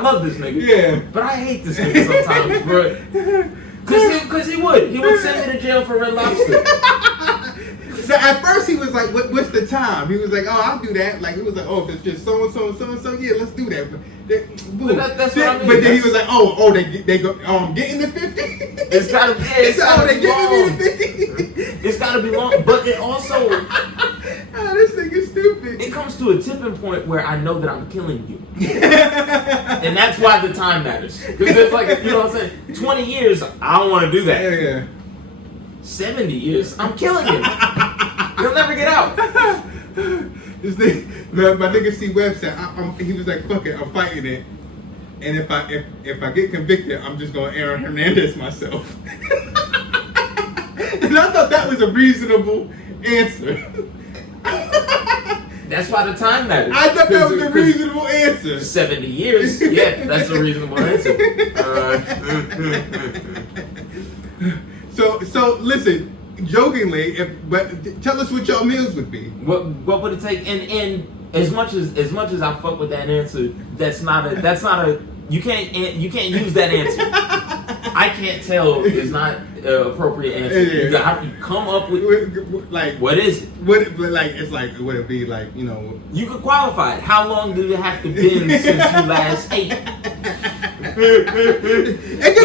love this nigga. Yeah. But I hate this nigga sometimes, bro. Cause he would send me to jail for red lobster. So at first he was like, "What's the time?" He was like, "Oh, I'll do that." Like he was like, "Oh, if it's just so and so and so and so, yeah, let's do that." But that's what I mean. But then he was like, "Oh, they go, getting the 50." It's gotta be. It's gotta be long. They giving me the 50. It's gotta be long, but it also. This nigga's stupid. It comes to a tipping point where I know that I'm killing you. And that's why the time matters. Because it's like, you know what I'm saying? 20 years, I don't want to do that. Yeah. 70 years, I'm killing him. He'll never get out. This thing, my nigga C Webb said, he was like, "Fuck it, I'm fighting it. And if I get convicted, I'm just gonna Aaron Hernandez myself." And I thought that was a reasonable answer. That's why the time matters. I thought that was a reasonable answer. 70 years, yeah, that's a reasonable answer. So listen, jokingly, but tell us what your meals would be. What would it take? And as much as I fuck with that answer, that's not a you can't use that answer. I can't tell is not an appropriate answer. Yeah. You got to come up with like what is it? Would it be like, you know? You could qualify it. How long do you have to been since you last ate? It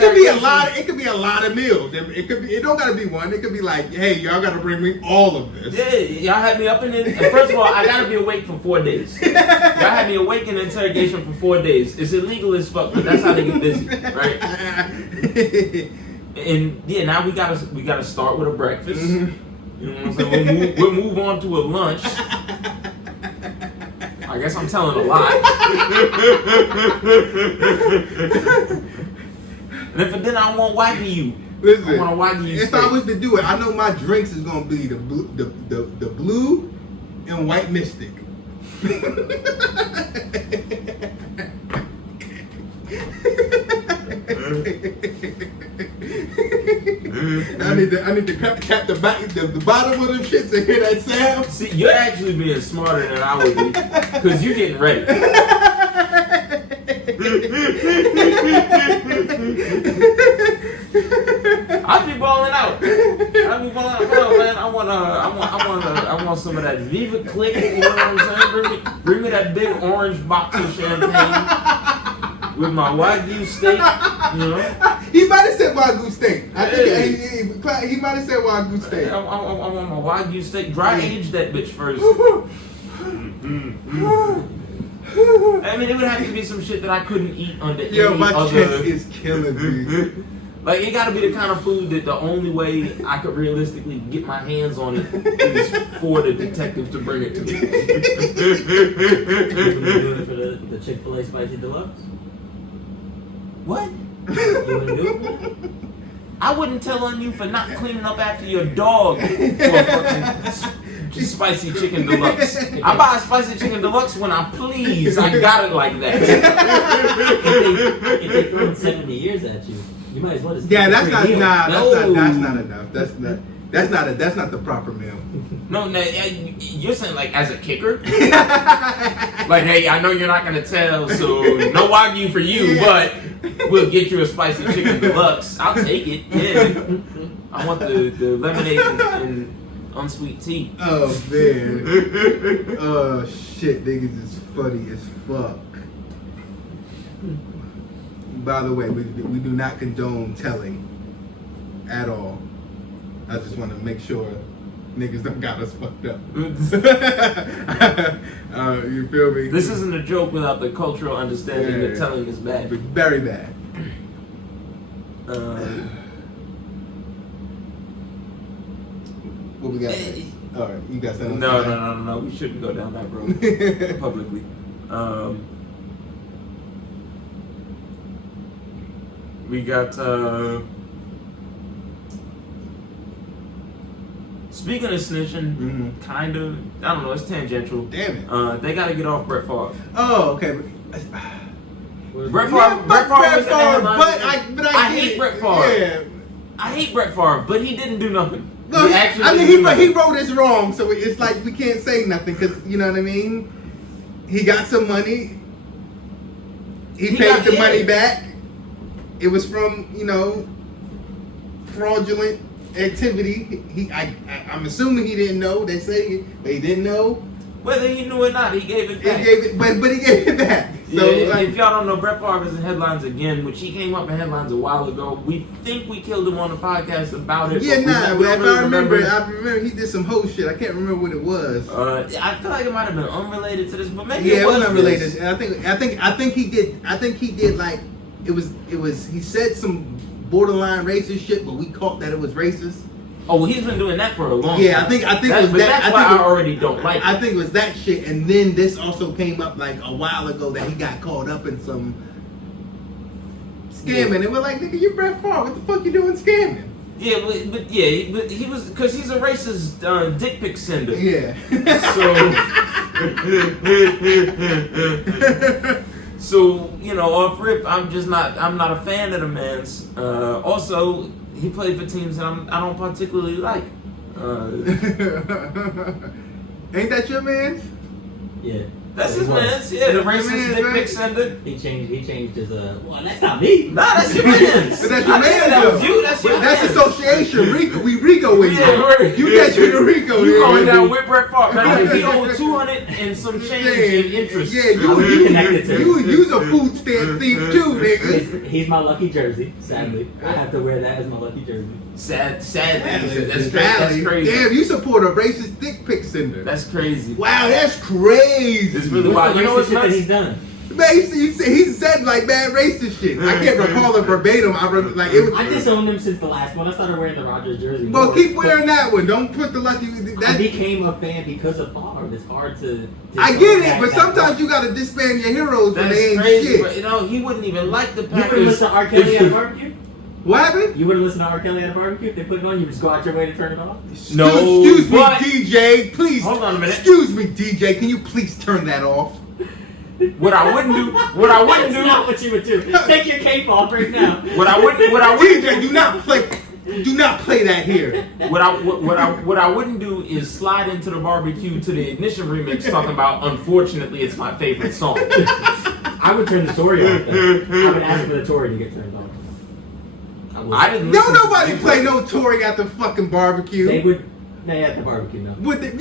could be a lot. It could be a lot of meals. It could be. It don't gotta be one. It could be like, hey, y'all gotta bring me all of this. Yeah, y'all had me up and first of all, I gotta be awake for 4 days. Y'all had me awake in interrogation for 4 days. It's illegal as fuck, but that's how they get busy, right? And yeah, now we gotta start with a breakfast. Mm-hmm. You know what I'm saying? We'll move on to a lunch. I guess I'm telling a lie. And if for dinner I want Wagyu. Listen, I want a Wagyu if steak. I was to do it, I know my drinks is gonna be the blue and white mystic. I need to cap the bottom of them shits and hear that sound. See, you're actually being smarter than I would be, because you're getting ready. I'll be balling out. Bro, man. I want some of that Viva Click. You know what I'm saying? Bring me that big orange box of champagne with my Wagyu steak. You know. He might have said Wagyu steak. I think he might have said Wagyu steak. I want my Wagyu steak. Dry age that bitch first. I mean, it would have to be some shit that I couldn't eat under any other. Yo, my chest is killing me. Like, it gotta be the kind of food that the only way I could realistically get my hands on it is for the detective to bring it to me. You doing it for the Chick-fil-A Spicy Deluxe? What? You wanna do it? I wouldn't tell on you for not cleaning up after your dog for a fucking spicy chicken deluxe. I buy a spicy chicken deluxe when I please. I got it like that. If they throwing 70 years at you, you might as well just That's not No. enough. That's not the proper meal. No, you're saying like as a kicker? Like, hey, I know you're not gonna tell, so no Wagyu for you, but we'll get you a spicy chicken deluxe. I'll take it. Yeah. I want the lemonade and unsweet tea. Oh man. Oh shit, niggas is funny as fuck. By the way, we do not condone telling at all. I just want to make sure niggas done got us fucked up. You feel me? This isn't a joke without the cultural understanding that telling is bad. Very bad. What we got? All right, you got something? No. We shouldn't go down that road publicly. We got. Speaking of snitching, kind of. I don't know. It's tangential. Damn it. They got to get off Brett Favre. Oh, okay. Brett Favre. Brett Favre was in the headlines. But I hate Brett Favre. Yeah. I hate Brett Favre, but he didn't do nothing. No, he wrote this wrong, so it's like we can't say nothing because you know what I mean. He got some money. He paid the money back. It was from fraudulent activity. I'm assuming he didn't know. They say it, but he didn't know. Whether he knew or not, he gave it back. But he gave it back. So if y'all don't know, Brett Favre is in headlines again, which he came up in headlines a while ago. We think we killed him on the podcast about it. Yeah, but I remember he did some whole shit. I can't remember what it was. I feel like it might have been unrelated to this, but maybe it was unrelated. And I think he did like it was. He said some borderline racist shit, but we caught that it was racist. Oh, well, he's been doing that for a long time. Yeah, I think it was but that. That's why I already don't like it. I think it was that shit, and then this also came up like a while ago that he got caught up in some scamming, and we're like, nigga, you Brett Favre, what the fuck you doing scamming? Yeah, but he was because he's a racist dick pic sender. Yeah. So off rip, I'm not a fan of the man's. Also, he played for teams that I don't particularly like. Ain't that your man's? Yeah. That's his man's. Yeah, the racist dick pic sender. He changed his well, that's not me. Nah, that's your man's. But that's your man's. That was you. That's your That's man's. association. Rico, we Rico with you. Yeah, You get you the Rico. You going down with Brett Favre. Now, he owed 200 and some change in interest. Yeah, you's a food stamp thief too, nigga. He's my lucky jersey. Sadly, I have to wear that as my lucky jersey. Sadly, that's crazy. Damn, you support a racist dick pic sender. That's crazy. Wow, that's crazy. It's really wild. You know what's that nuts? he's done? Man, he said like bad racist shit. I can't recall it verbatim. I disowned him since the last one. I started wearing the Rodgers jersey. Well, keep wearing that one. Don't put the lucky. I became a fan because of Favre. It's hard to I get it, but sometimes you gotta disband your heroes when they ain't crazy, shit. But, he wouldn't even like the You Packers. wouldn't listen to R. Kelly at a barbecue? What happened? You wouldn't listen to R. Kelly at a barbecue if they put it on? You just go out your way to turn it off? No, Excuse me, but- DJ. Please. Hold on a minute. Excuse me, DJ. Can you please turn that off? What I wouldn't do. That's not what you would do. Take your cape off right now. What I wouldn't DJ, do not play that here. What I wouldn't do is slide into the barbecue to the Ignition remix talking about unfortunately it's my favorite song. I would turn the Tory off though. I would ask for the Tory to get turned off. I didn't No, listen nobody to play no Tory at the fucking barbecue. They at the barbecue now. What's what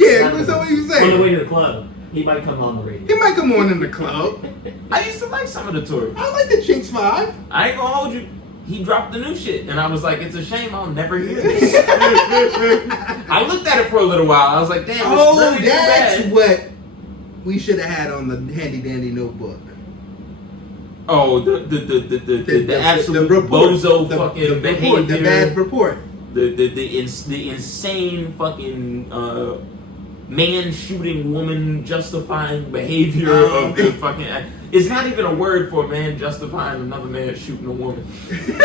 you On the saying? way to the club, he might come on the radio. He might come on in the club. I used to like some of the Tory. I like the Chinks 5. I ain't gonna hold you. He dropped the new shit, and I was like, it's a shame I'll never hear this. I looked at it for a little while. I was like, damn, it's really too that's bad. what we should have had on the handy dandy notebook. Oh, the absolute report, bozo the fucking report, behavior. the bad report. The insane fucking man shooting woman justifying behavior of the fucking. It's not even a word for a man justifying another man shooting a woman. Because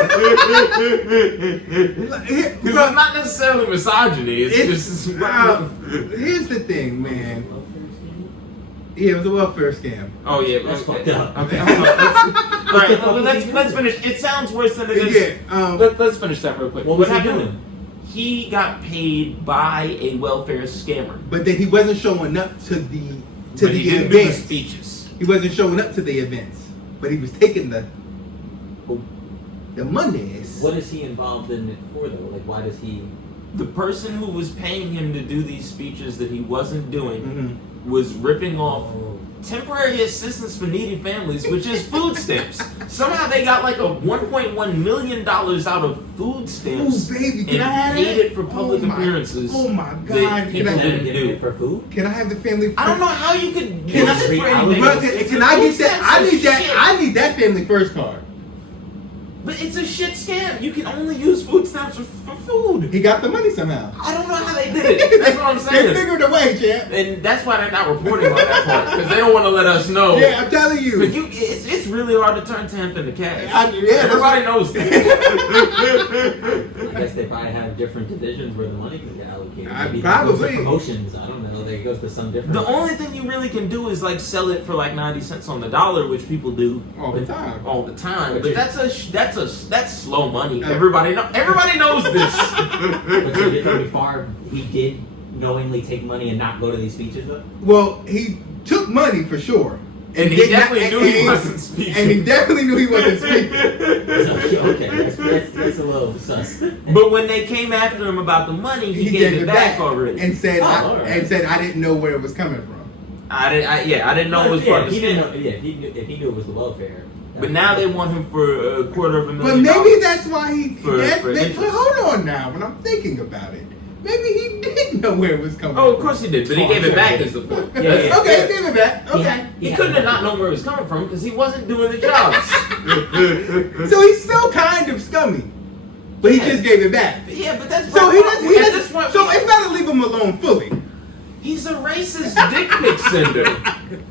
it's not necessarily misogyny. It's just. Here's the thing, man. Yeah, it was a welfare scam. Oh yeah, That's fucked up. Okay, hold on. All right, let's finish. It sounds worse than it is. Yeah, let's finish that real quick. What was he doing? He got paid by a welfare scammer. But then he wasn't showing up to the But he didn't do the events. speeches. He wasn't showing up to the events, but he was taking the monies. What is he involved in it for though? Like, why does he? The person who was paying him to do these speeches that he wasn't doing Mm-hmm. was ripping off temporary assistance for needy families, which is food stamps. Somehow they got like a $1.1 million out of food stamps. Ooh, baby, can and I have paid it? it for public appearances. Oh my God! That People people didn't didn't get do. it for food. Can I have the family? I don't know how you could Can use I- it for anything. But can I Food get that? stamps I are need that. shit. I need that family first card. But it's a shit scam. You can only use food stamps for food. He got the money somehow. I don't know how they did it. That's what I'm They saying. figured a way, champ. And that's why they're not reporting on that part, because they don't want to let us know. Yeah, I'm telling you. But it's really hard to turn temp into cash. Yeah, Everybody knows that. I guess they probably have different divisions where the money can get allocated. Maybe Probably. it goes to promotions. I don't know. It goes to some different. The only thing you really can do is like sell it for like 90 cents on the dollar, which people do All the time. All the time. But But that's slow money. Everybody knows this. But so you're telling me Favre, he did knowingly take money and not go to these speeches though? Well, he took money for sure. And he did definitely knew he and- wasn't speaking. And he definitely knew he wasn't speaking. Okay, that's a little sus. But when they came after him about the money, he gave it back already. and said, alright. and said, I didn't know where it was coming from. I didn't know it was part of the He didn't know, scam. if he knew it was the welfare. But now they want him for $250,000. But maybe that's why he. For interest. But hold on now. When I'm thinking about it, maybe he did know where it was coming. Oh, of from. course he did, but he gave it back as the point. Yeah. Okay, give it back. Okay. He couldn't have not known where it was coming from because he wasn't doing the jobs. So he's still kind of scummy, but he just gave it back. Yeah, but that's So he doesn't. at this point, So it's not to leave him alone fully. he's a racist dick pic sender.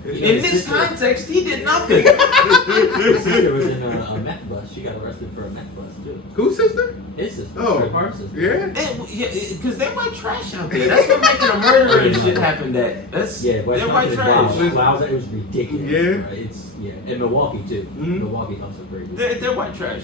In this context, he did nothing. His sister was in a meth bus. She got arrested for a meth bus too. Whose sister? His sister. Oh, Her car sister. yeah. Because they're white trash out there. That's what making a murder and shit happen. That's Yeah, West they're white trash. Wild. It was ridiculous. Yeah. Bro. It's in Milwaukee too. Mhm. Milwaukee's also pretty good. They're white trash.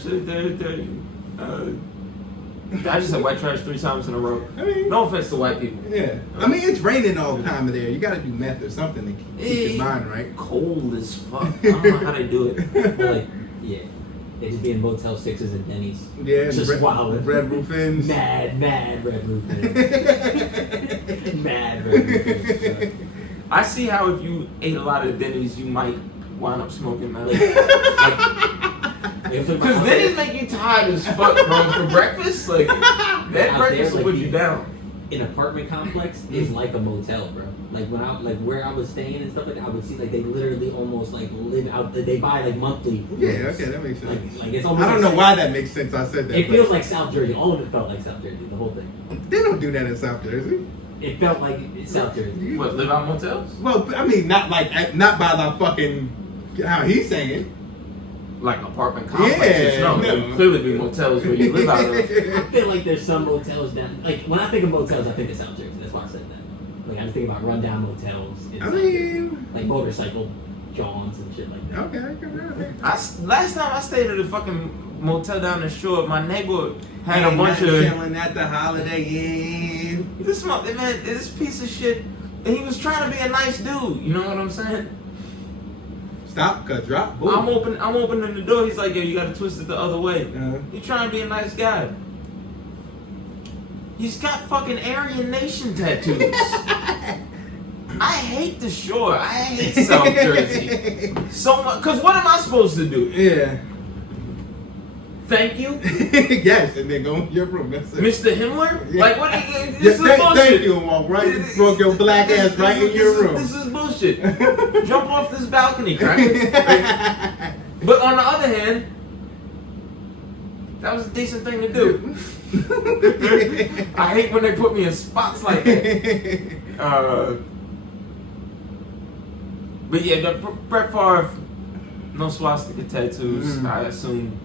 I just said white trash 3 times in a row. I mean, No offense to white people. yeah. I mean, it's raining all the time of there. You got to do meth or something to keep your mind right. Cold as fuck. I don't know how they do it. But like, yeah, they just be in Motel 6s and Denny's. Yeah, Just red, wild. red roof ends. Mad red roof ends. Mad red roof ends. Bro. I see how if you ate a lot of Denny's, you might wind up smoking meth. Because Denny's make you tired as fuck, bro. For breakfast, like that Out breakfast there, will like, put you down. An apartment complex is like a motel, bro. Like when where I was staying and stuff like that, I would see like they literally almost like live out. They buy like monthly. Yeah, rooms. okay, that makes sense. Like it's almost. I don't like know why that makes sense. I said that. It but feels like South Jersey. All of it felt like South Jersey. The whole thing. they don't do that in South Jersey. It felt like it's South Jersey. What, live out motels? Well, I mean, not not by the fucking how he's saying. Like apartment complexes? Yeah, No, no. there clearly be motels where you live out of. I feel like there's some motels down. Like when I think of motels, I think of South Jersey. That's why I said that. Like I just think about rundown motels. In I South Jersey. mean, Like motorcycle Johns and shit like that. okay. Last time I stayed at a fucking motel down the shore, my neighbor had Ain't a bunch nothing of chilling at the Holiday Inn. this piece of shit, and he was trying to be a nice dude. You know what I'm saying? Stop, cut, drop, boom. I'm opening the door. He's like, yo, you gotta twist it the other way. You trying to be a nice guy. He's got fucking Aryan Nation tattoos. I hate the shore. I hate South Jersey so much. Cause what am I supposed to do? Yeah. Thank you, Yes, and then go in your room. That's it. Mr. Himmler? Yeah. Like what? This is Thank bullshit. you, and walk right and broke your black ass right in your room. This is bullshit. Jump off this balcony, crack. But on the other hand, that was a decent thing to do. I hate when they put me in spots like that. But yeah, Brett Favre, no swastika tattoos, I assume.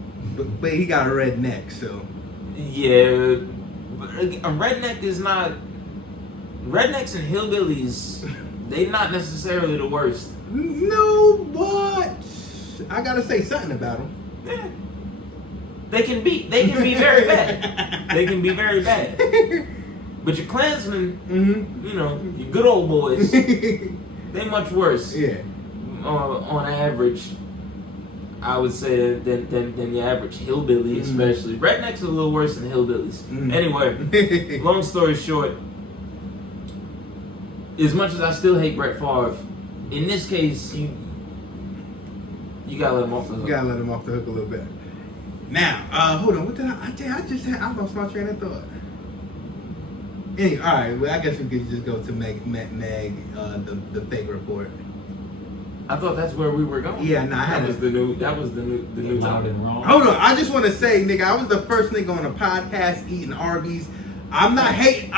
But he got a red neck, so. Yeah, but a redneck is not. Rednecks and hillbillies, they not necessarily the worst. No, but I gotta say something about him. Yeah. They can be very bad. They can be very bad. But your Klansmen, you know, your good old boys, they much worse. Yeah. On average, I would say than your average hillbilly, especially. Rednecks are a little worse than hillbillies. Anyway, long story short, as much as I still hate Brett Favre, in this case, you gotta let him off the hook. You gotta let him off the hook a little bit. Now, hold on. What did I lost my train of thought. Anyway, all right. Well, I guess we could just go to Meg, the fake report. I thought that's where we were going. Yeah, nah, that was the new Loud and wrong. Hold on, I just want to say, nigga, I was the first nigga on a podcast eating Arby's. I'm not hating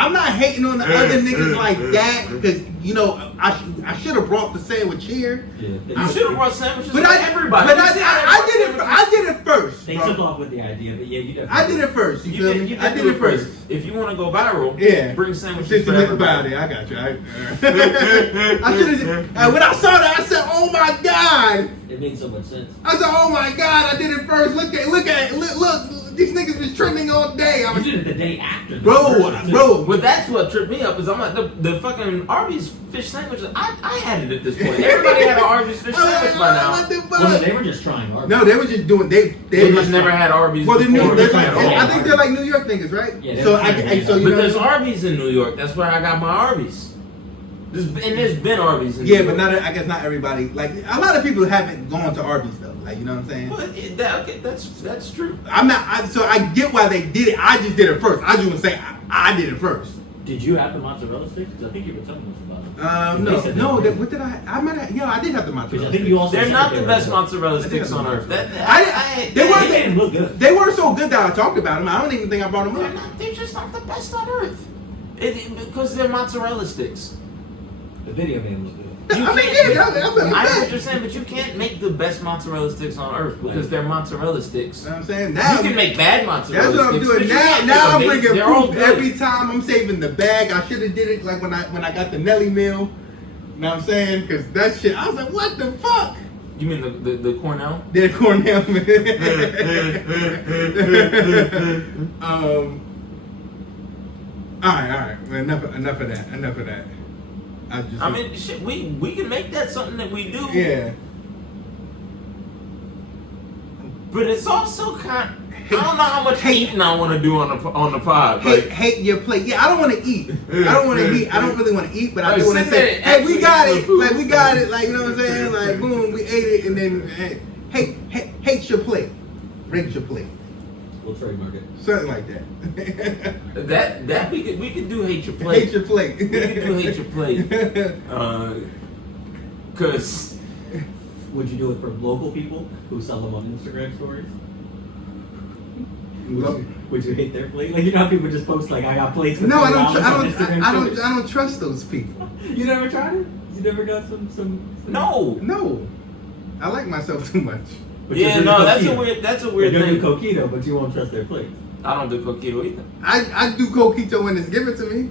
on the other niggas like that because you know I should have brought the sandwich here. Yeah. You should have brought sandwiches But for everybody. But I did it first. They bro. took off with the idea, but yeah, you definitely. I did it first. You feel me? I did it first. If you want to go viral, Yeah. bring sandwiches for everybody. I got you. I should have. When I saw that, I said, "Oh my god!" It made so much sense. I said, "Oh my god! I did it first. Look. These niggas was trending all day." I You was, did it the day after. bro. But that's what tripped me up is I'm like the fucking Arby's fish sandwiches. I had it at this point. Everybody had an Arby's fish sandwich by now. What the fuck? Well, no, they were just trying. Arby's. No, they were just doing. They just never had Arby's. Well, before. I think they're like New York niggas, right? Yeah, so they're you know. Because Arby's in New York. That's where I got my Arby's. There's been Arby's in New Yeah, York. but I guess not everybody. Like a lot of people haven't gone to Arby's though. Like you know what I'm saying? Well, that's true. So I get why they did it. I just did it first. I just want to say I did it first. Did you have the mozzarella sticks? Because I think you were telling us about it. No. What did I? I might have. Yeah, I did have the mozzarella. I think you also. They're not the best good. mozzarella sticks on earth. They didn't look good. They weren't so good that I talked about them. I don't even think I brought them up. They're just not the best on earth. Because they're mozzarella sticks. The video game looked good. I mean, yeah, I know what you're saying, but you can't make the best mozzarella sticks on earth because they're mozzarella sticks. You know what I'm saying? Now You can make bad mozzarella that's what I'm sticks. doing. but you can't Now I'm make them. bringing They're all proof good. every time. I'm saving the bag. I should have did it like when I got the Nelly meal. You know what I'm saying? Because that shit, I was like, what the fuck? You mean the Cornell? The Cornell. All right. Enough of that. I mean, shit, we can make that something that we do. Yeah. But it's also kind. I don't know how much eating I want to do on the pod. Hate your plate. Yeah, I don't want to eat. I don't want to eat. I don't really want to eat, but I do want to sit say, there hey, and we actually got eat it. food. Like we got it. Like you know what I'm saying? Like boom, we ate it, and then hate your plate, rate your plate, We'll trademark it. something like that. that we could do hate your plate. Hate your plate. We could do hate your plate. Cause Would you do it for local people who sell them on Instagram stories? Would you hate their plate? Like you know how people just post like I got plates. For No, I $20 don't trust those people. You never tried it? You never got some no. I like myself too much. But Yeah, you're no, doing that's a coquito. weird You're thing. doing coquito, but you won't trust their plates. I don't do coquito either. I do coquito when it's given to me.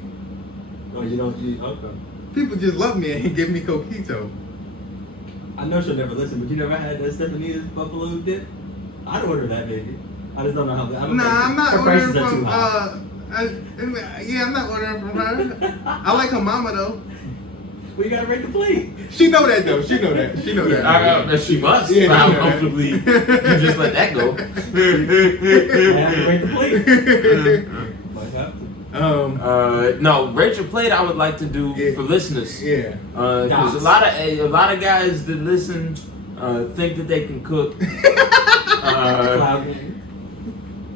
Oh, you don't? Okay. People just love me and give me coquito. I know she'll never listen, but you never had Stephanie's buffalo dip? I'd order that, baby. I just don't know how. I'm not her ordering prices are from. too high. I'm not ordering from her. I like her mama though. Well, you gotta rate the plate. She know that though. She know that. She must. Yeah, How she know that. comfortably you just let that go. You have to rate the plate. Might have to. No, rate your plate. I would like to do Yeah. for listeners. Yeah. Because a lot of guys that listen think that they can cook. Cloud game.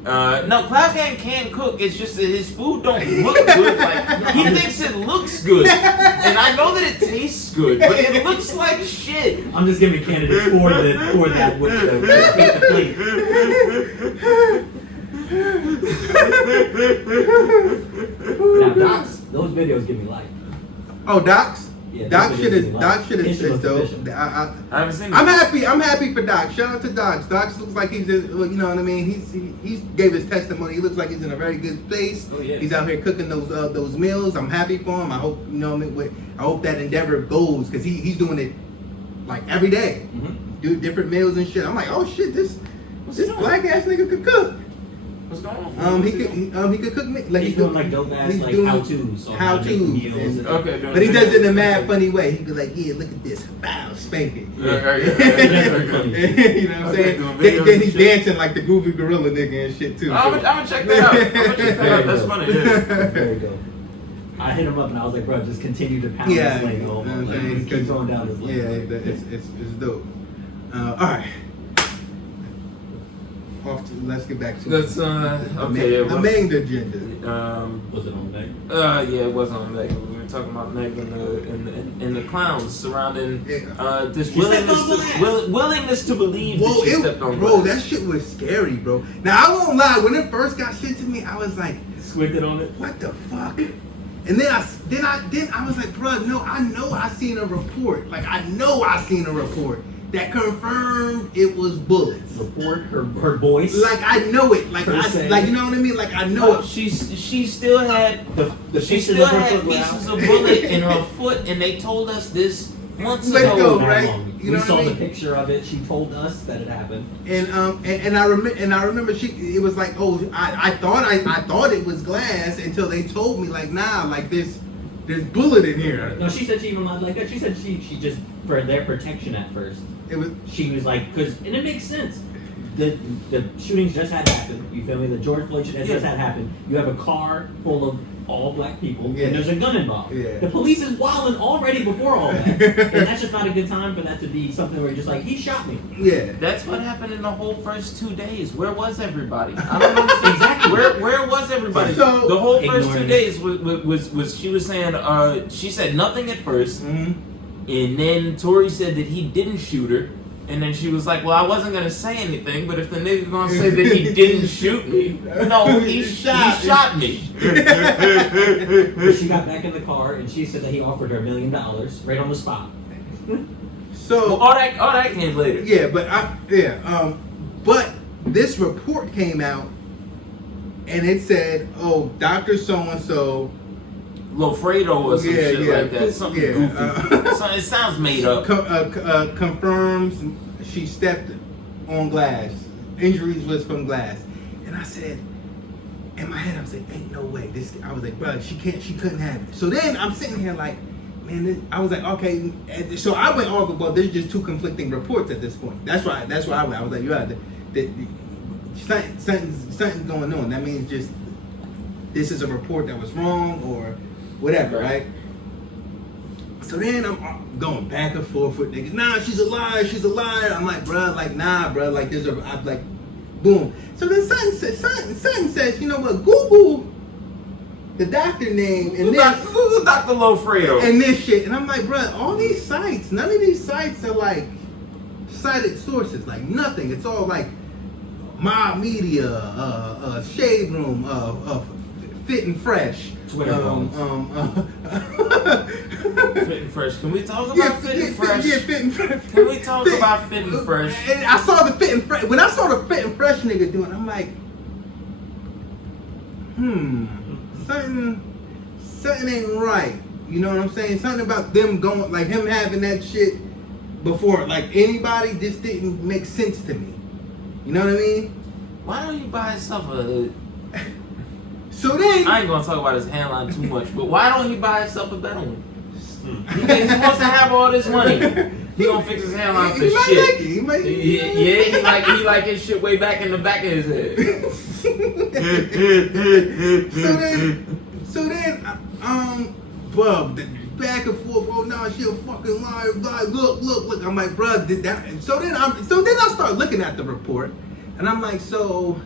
No, Cloud Gang can cook. It's just that his food don't look good. Like he thinks it looks good, and I know that it tastes good, but it looks like shit. I'm just giving candidates for that with the plate. Now, Docs, those videos give me life. Oh, Docs. Yeah, Doc those shit videos is give me Doc life. shit His is looks dope. efficient. I haven't seen. I'm happy for Doc. Shout out to Doc. Doc looks like he's, you know what I mean. He gave his testimony. He looks like he's in a very good place. Oh, yeah. He's out here cooking those meals. I'm happy for him. I hope you know what I mean. I hope that endeavor goes because he's doing it like every day. Mm-hmm. Do different meals and shit. I'm like, oh shit, this he doing? black ass nigga could cook. What's going on? He could cook me. Like He's doing like dope ass like doing how-tos. on how to tos. make meals and- Okay, doing But he does it in a videos. mad funny way. He'd be like, yeah, look at this. Bow, spank it. Yeah. You know what I'm Okay, saying? doing videos Then and he's shit. dancing like the goofy gorilla nigga and shit too. I'm gonna check that out. That's funny. Yeah. Very dope. I hit him up and I was like, bro, just continue to pound Yeah, this leg you know home. what I'm Like, saying? just keep throwing down his leg. Yeah, it's dope. All right. Let's get back to That's the main agenda. Was it on Meg? Yeah, it was on Meg. We were talking about Meg and the clowns surrounding this She stepped willingness on to glass. willingness to believe that she stepped on bro, glass. that shit was scary, bro. Now I won't lie, when it first got sent to me, I was like, Squinted on it. what the fuck? And then I was like, bro, no, I know I seen a report. Like I know I seen a report that confirmed it was bullets. Report her voice. Like I know it. Like Per se. like you know what I mean? Like I know it. She still had the she pieces still of her had foot were pieces out. of bullet in her foot, and they told us this months Let's ago. go, right? We You know what saw I the mean? picture of it. She told us that it happened. And I remember it was like, oh, I thought it was glass until they told me like, nah, like there's bullet in here. No, she said she even lied like that. She said she just for their protection at first. It was She was like, and it makes sense. The shootings just had happened. You feel me? The George Floyd shooting just had happened. You have a car full of all black people, Yeah. and there's a gun involved. Yeah. The police is wilding already before all that, and that's just not a good time for that to be something where you're just like, he shot me. yeah. That's what happened in the whole first 2 days. Where was everybody? I don't understand. Exactly. Where was everybody? So- the whole first 2 Ignoring days was she was saying she said nothing at first, Mm-hmm. and then Tory said that he didn't shoot her, and then she was like, "Well, I wasn't gonna say anything, but if the nigga gonna say that he didn't shoot me, no, he shot me." But she got back in the car and she said that he offered her $1 million right on the spot. So Well, all that came later. yeah, but this report came out and it said, oh, Dr. So-and-so Lofredo or some shit yeah, like that. Something yeah, goofy. So it sounds made up. confirms she stepped on glass. Injuries was from glass. And I said, in my head, I was like, ain't no way. I was like, bro, she couldn't have it. So then I'm sitting here like, man, I was like, okay. And so I went off, well, there's just two conflicting reports at this point. That's why I went. I was like, something's going on. That means just this is a report that was wrong or whatever, right? So then I'm going back and forth with niggas. Nah, she's a liar. I'm like, bruh, like, nah, bruh, like, I'm like, boom. So then something says, you know what, Google the doctor name and Google Dr. Lofredo. and this shit. And I'm like, bruh, all these sites, none of these sites are like cited sources, like nothing. It's all like Mob Media, Shade Room, Fit and Fresh. Twitter Fit and Fresh. Can we talk about Fit and Fresh? Yeah, Fit and Fresh. Can we talk about Fit and Fresh? And I saw the Fit and Fresh. When I saw the Fit and Fresh nigga doing it, I'm like, something ain't right. You know what I'm saying? Something about them going, like him having that shit before, like anybody, just didn't make sense to me. You know what I mean? Why don't you buy yourself a... So then, I ain't gonna talk about his hairline too much, but why don't he buy himself a better one? He wants to have all this money. He gonna fix his hairline for he might shit. like it. He might, He like his shit way back in the back of his head. So then, bro, back and forth. Oh no, she a fucking liar. Look. I'm like, bro, did that? So then I start looking at the report, and I'm like, so,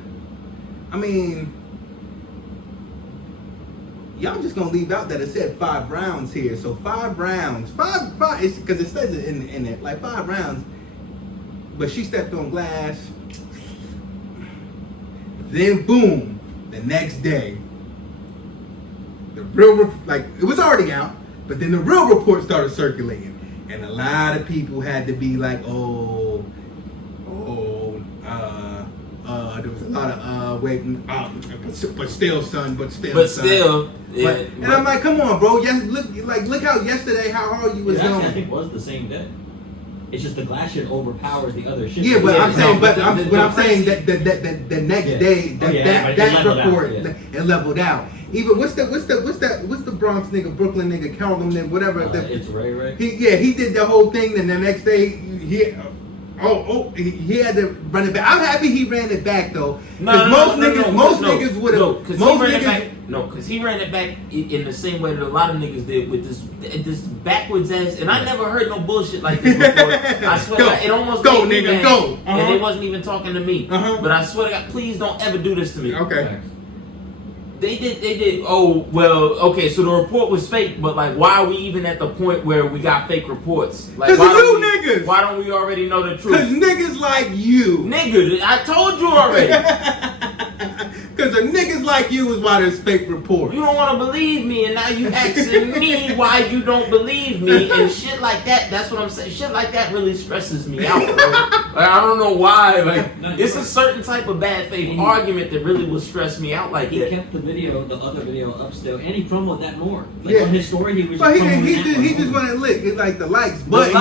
I mean, y'all just gonna leave out that it said 5 rounds here. So 5 rounds, five, because it says it in it, like 5 rounds. But she stepped on glass. Then boom, the next day, the real, like, it was already out, but then the real report started circulating, and a lot of people had to be like, there was a lot of but still, son. Yeah. And I'm like, come on, bro. Yes, look how yesterday how hard you was It actually, I going. think was the same day. It's just the glass shit overpowers the other shit. Yeah, but Yeah, I'm saying, no, but the- I'm, the- but the I'm saying crazy- that the next Yeah. day Oh, yeah, that but it leveled out, report yeah. it leveled out. Even what's the Bronx nigga, Brooklyn nigga, Carlin nigga, whatever. It's Ray. He did the whole thing, and the next day he had to run it back. I'm happy he ran it back though. Most niggas would have. Because he ran it back in the same way that a lot of niggas did with this backwards ass. And I never heard no bullshit like this before. I swear to God, it almost made me mad. And they wasn't even talking to me. But I swear to God, please don't ever do this to me. Okay. They did. Oh, well, okay, so the report was fake, but like, why are we even at the point where we got fake reports? Like, niggas. Why don't we already know the truth? Because niggas like you. Nigga, I told you already. Because the niggas like you is why there's fake reports. You don't want to believe me, and now you asking me why you don't believe me, and shit like that. That's what I'm saying. Shit like that really stresses me out, bro. Like, I don't know why. Like, it's a certain type of bad faith argument that really will stress me out like that. He kept the other video up still, and he promoted that more. Like on his story, he was. But he just wanted to lick like the likes, but he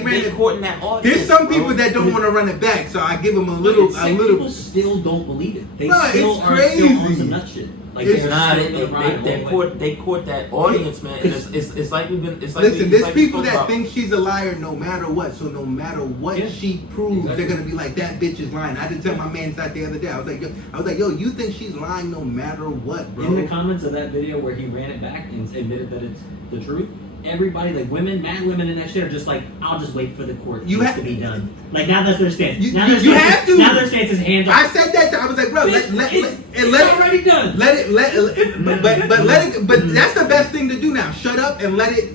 ran it. That audience, there's some people that don't want to run it back, so I give them a little. People still don't believe it. They still it's crazy. Still on some nut shit. Like they court that audience, man. And it's like we've been. It's like listen, there's people that think she's a liar no matter what. So no matter what she proves, they're gonna be like, that bitch is lying. I did tell my man that the other day. I was like, yo, you think she's lying no matter what, bro? In the comments of that video where he ran it back and admitted that it's the truth, everybody, like mad women in that shit are just like, I'll just wait for the court to be done. Like, now that's their stance. Now their stance is hands up. I said that. I was like, bro, it's already done. But that's the best thing to do now. Shut up and let it.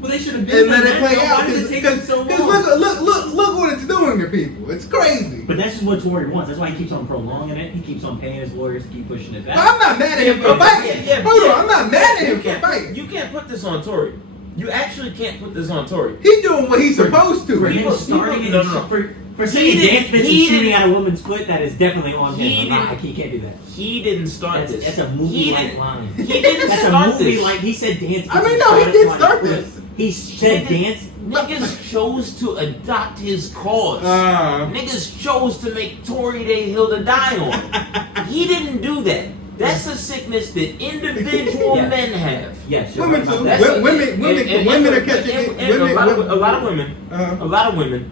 Well, they should have been. And let it play out. Why does it take so long? Look what it's doing to people. It's crazy. But that's just what Tory wants. That's why he keeps on prolonging it. He keeps on paying his lawyers to keep pushing it back. But I'm not mad at him for fighting. Hold on, I'm not mad at him for fighting. You can't put this on Tory. You actually can't put this on Tory. He's doing what he's supposed to. For him starting it, for saying dance bitch and shooting at a woman's foot, that is definitely on him. He can't do that. He didn't start this. That's a movie-like line. He didn't start this. He said dance. I mean, no, he did start this. He said dance. Niggas chose to adopt his cause. Niggas chose to make Tory their hill to die on. He didn't do that. That's a sickness that individual men have. Yes, women too. Women are catching it. A lot of women.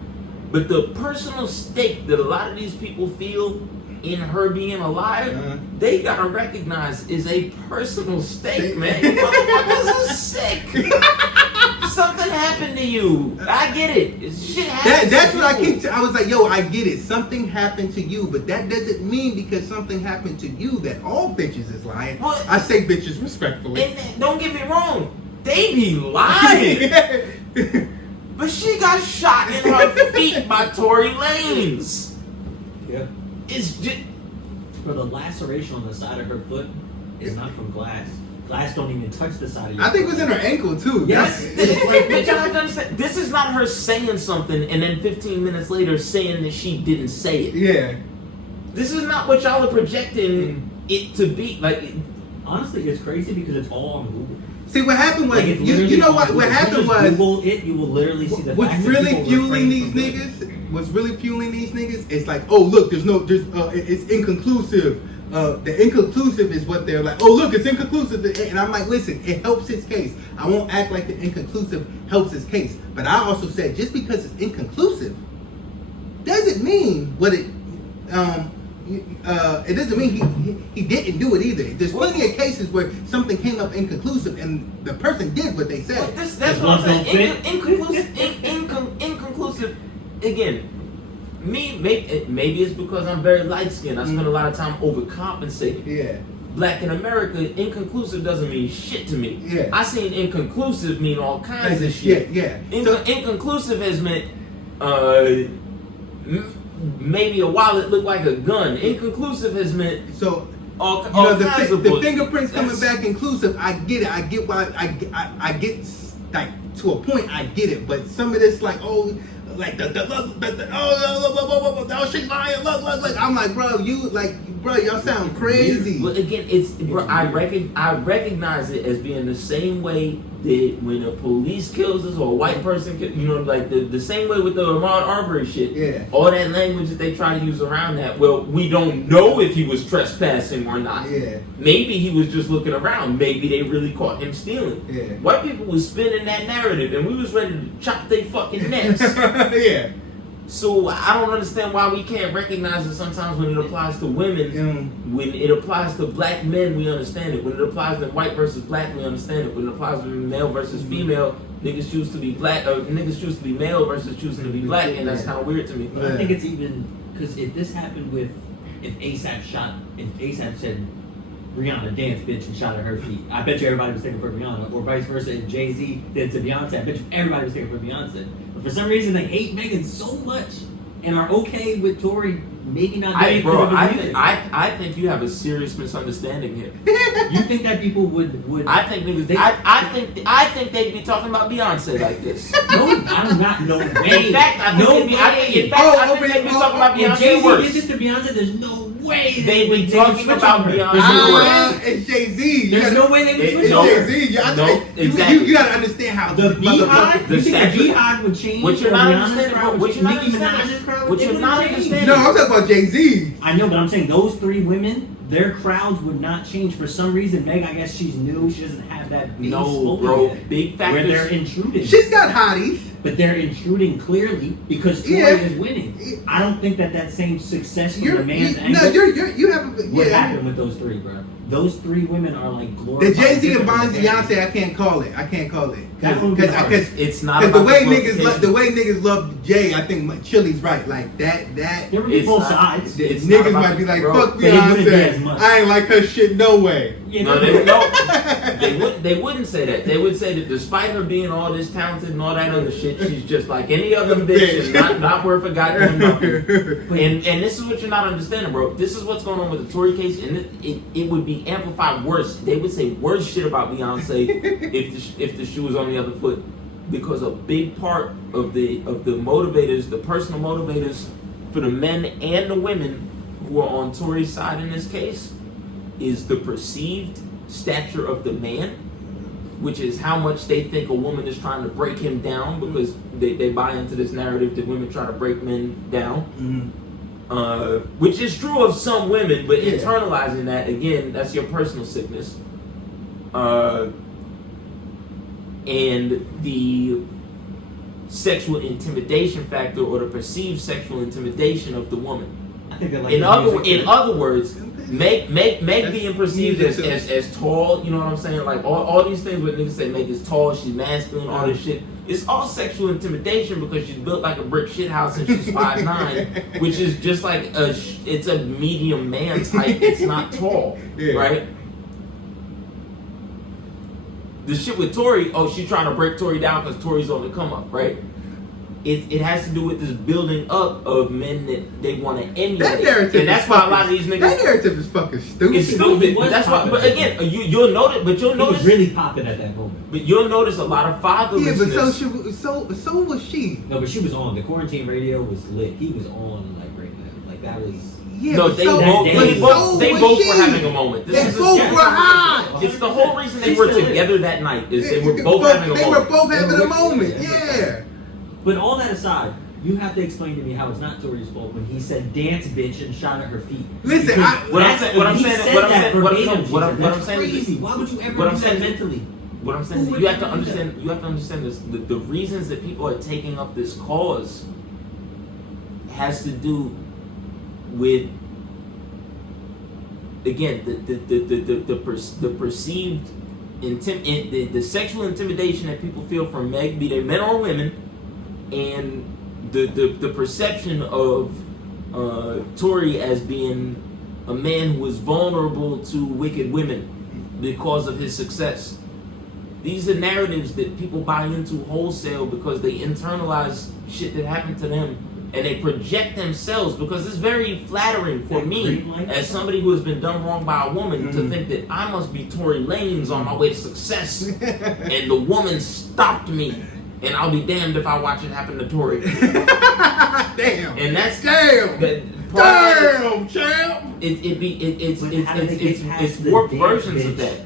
But the personal stake that a lot of these people feel in her being alive, they gotta recognize is a personal stake, man. You motherfuckers are sick. Something happened to you. I get it. Shit happens. That's what I was like, yo, I get it. Something happened to you, but that doesn't mean because something happened to you that all bitches is lying. Well, I say bitches respectfully. And don't get me wrong, they be lying. But she got shot in her feet by Tory Lanez. Yeah. It's just for the laceration on the side of her foot is not from glass. Glass don't even touch the side of your foot. I think it was in her ankle too. Yes. This is not her saying something and then 15 minutes later saying that she didn't say it. Yeah. This is not what y'all are projecting it to be. Like, honestly, it's crazy because it's all on Google. See, what happened was, you know what happened was, Google it, you will literally see the what's really fueling these niggas, it's like, oh look, it's inconclusive. The inconclusive is what they're like, oh look, it's inconclusive. And I'm like, listen, it helps his case. I won't act like the inconclusive helps his case. But I also said, just because it's inconclusive, doesn't mean what it doesn't mean he didn't do it either. There's plenty of cases where something came up inconclusive and the person did what they said. That's what I'm saying. Inconclusive. Again, maybe it's because I'm very light skinned. I spend a lot of time overcompensating. Yeah. Black in America, inconclusive doesn't mean shit to me. Yeah. I seen inconclusive mean all kinds of shit. Yeah. Inconclusive has meant maybe a wallet looked like a gun. Inconclusive has meant all kinds of the fingerprints coming back inclusive. I get it. I get why. I get like to a point. I get it. But some of this like she's lying. Look. I'm like, bro, y'all sound crazy. But again, I recognize it as being the same way that when a police kills us or a white person, like the same way with the Ahmaud Arbery shit. Yeah. All that language that they try to use around that. Well, we don't know if he was trespassing or not. Yeah. Maybe he was just looking around. Maybe they really caught him stealing. Yeah. White people was spinning that narrative, and we was ready to chop their fucking necks. Yeah. So I don't understand why we can't recognize it sometimes when it applies to women. When it applies to black men, we understand it. When it applies to white versus black, we understand it. When it applies to male versus female, niggas choose to be black, or niggas choose to be male versus choosing to be black, and that's kind of weird to me. But I think it's even because if this happened if ASAP said Rihanna dance bitch and shot at her feet, I bet you everybody was taking for Rihanna, or vice versa. If Jay-Z did to Beyonce, I bet you everybody was taking for Beyonce. But for some reason, they hate Megan so much and are okay with Tory maybe not doing it because of his music. I think you have a serious misunderstanding here. You think that people would? I think I think they'd be talking about Beyonce like this. No, I'm not. No way. In fact, I think they'd be talking about If Beyonce Jay-Z worse. did this to Beyonce, there's no way they'd be talking about Beyonce worse. It's Jay-Z. There's no way they would switch no. over. Jay-Z. Exactly. You gotta understand how The Beehive. the You think statute- the Beehive would change? What you're or not Rihanna's understanding, crowd, what you're not Nicki Minaj's understanding, crowd, what it you're wouldn't not change. understanding. No, I'm talking about Jay-Z. I know, but I'm saying those three women, their crowds would not change for some reason. Meg, I guess she's new. She doesn't have that base No, spoken bro. yet, Big where they're factors. intruding. She's got hotties. But they're intruding clearly because Tory is winning. I don't think that same success from the man's angle You have would happen with those three, bro. Those three women are like The glorified. Jay-Z and different Beyonce, I can't call it. That would be hard. It's not because about the way niggas love Jay, I think Chili's right. Like that. There would be It's both not- sides. it's Niggas not about might be like, bro, fuck they wouldn't be as Beyonce. much. I ain't like her shit no way. Yeah, No, they wouldn't say that. They would say that despite her being all this talented and all that other shit, she's just like any other bitch and not worth a goddamn nothing. And this is what you're not understanding, bro. This is what's going on with the Tory case, and it would be amplified worse. They would say worse shit about Beyonce if the shoe was on the other foot, because a big part of the motivators, the personal motivators for the men and the women who are on Tory's side in this case, is the perceived stature of the man, which is how much they think a woman is trying to break him down, because they buy into this narrative that women try to break men down. Which is true of some women, but internalizing that, again, that's your personal sickness. And the sexual intimidation factor, or the perceived sexual intimidation of the woman. I think that, like, In other words, Meg being perceived as tall, you know what I'm saying? Like all these things where niggas say Meg is tall, she's masculine, all this shit. It's all sexual intimidation because she's built like a brick shit house and she's 5'9", which is just like it's a medium man type. It's not tall, right? The shit with Tory, she's trying to break Tory down because Tory's on the come up, right? It has to do with this building up of men that they want to emulate. That narrative and that's why a lot of these niggas. That narrative is fucking stupid. It's stupid. But that's why. But again, you'll notice. But you'll He notice. was really popping at that moment. But you'll notice a lot of fatherlessness. Yeah, but so was she. No, but she was on. The quarantine radio was lit. He was on right now. Like that was. Yeah, No, but they so both were having a moment. They both were hot. It's the whole reason they were together that night. Is they were both having a moment. They were both having a moment. Yeah. But all that aside, you have to explain to me how it's not Tory's fault when he said "dance bitch" and shot at her feet. Listen, what I'm saying crazy. Why would you ever do that mentally? What I'm saying is you have to understand this. The reasons that people are taking up this cause has to do with, again, the perceived the sexual intimidation that people feel from Meg, be they men or women, and the perception of Tory as being a man who is vulnerable to wicked women because of his success. These are narratives that people buy into wholesale because they internalize shit that happened to them, and they project themselves, because it's very flattering for me as somebody who has been done wrong by a woman to think that I must be Tory Lanez on my way to success, and the woman stopped me, and I'll be damned if I watch it happen to Tory. Damn. And that's damn. Damn, champ. It's warped versions of that.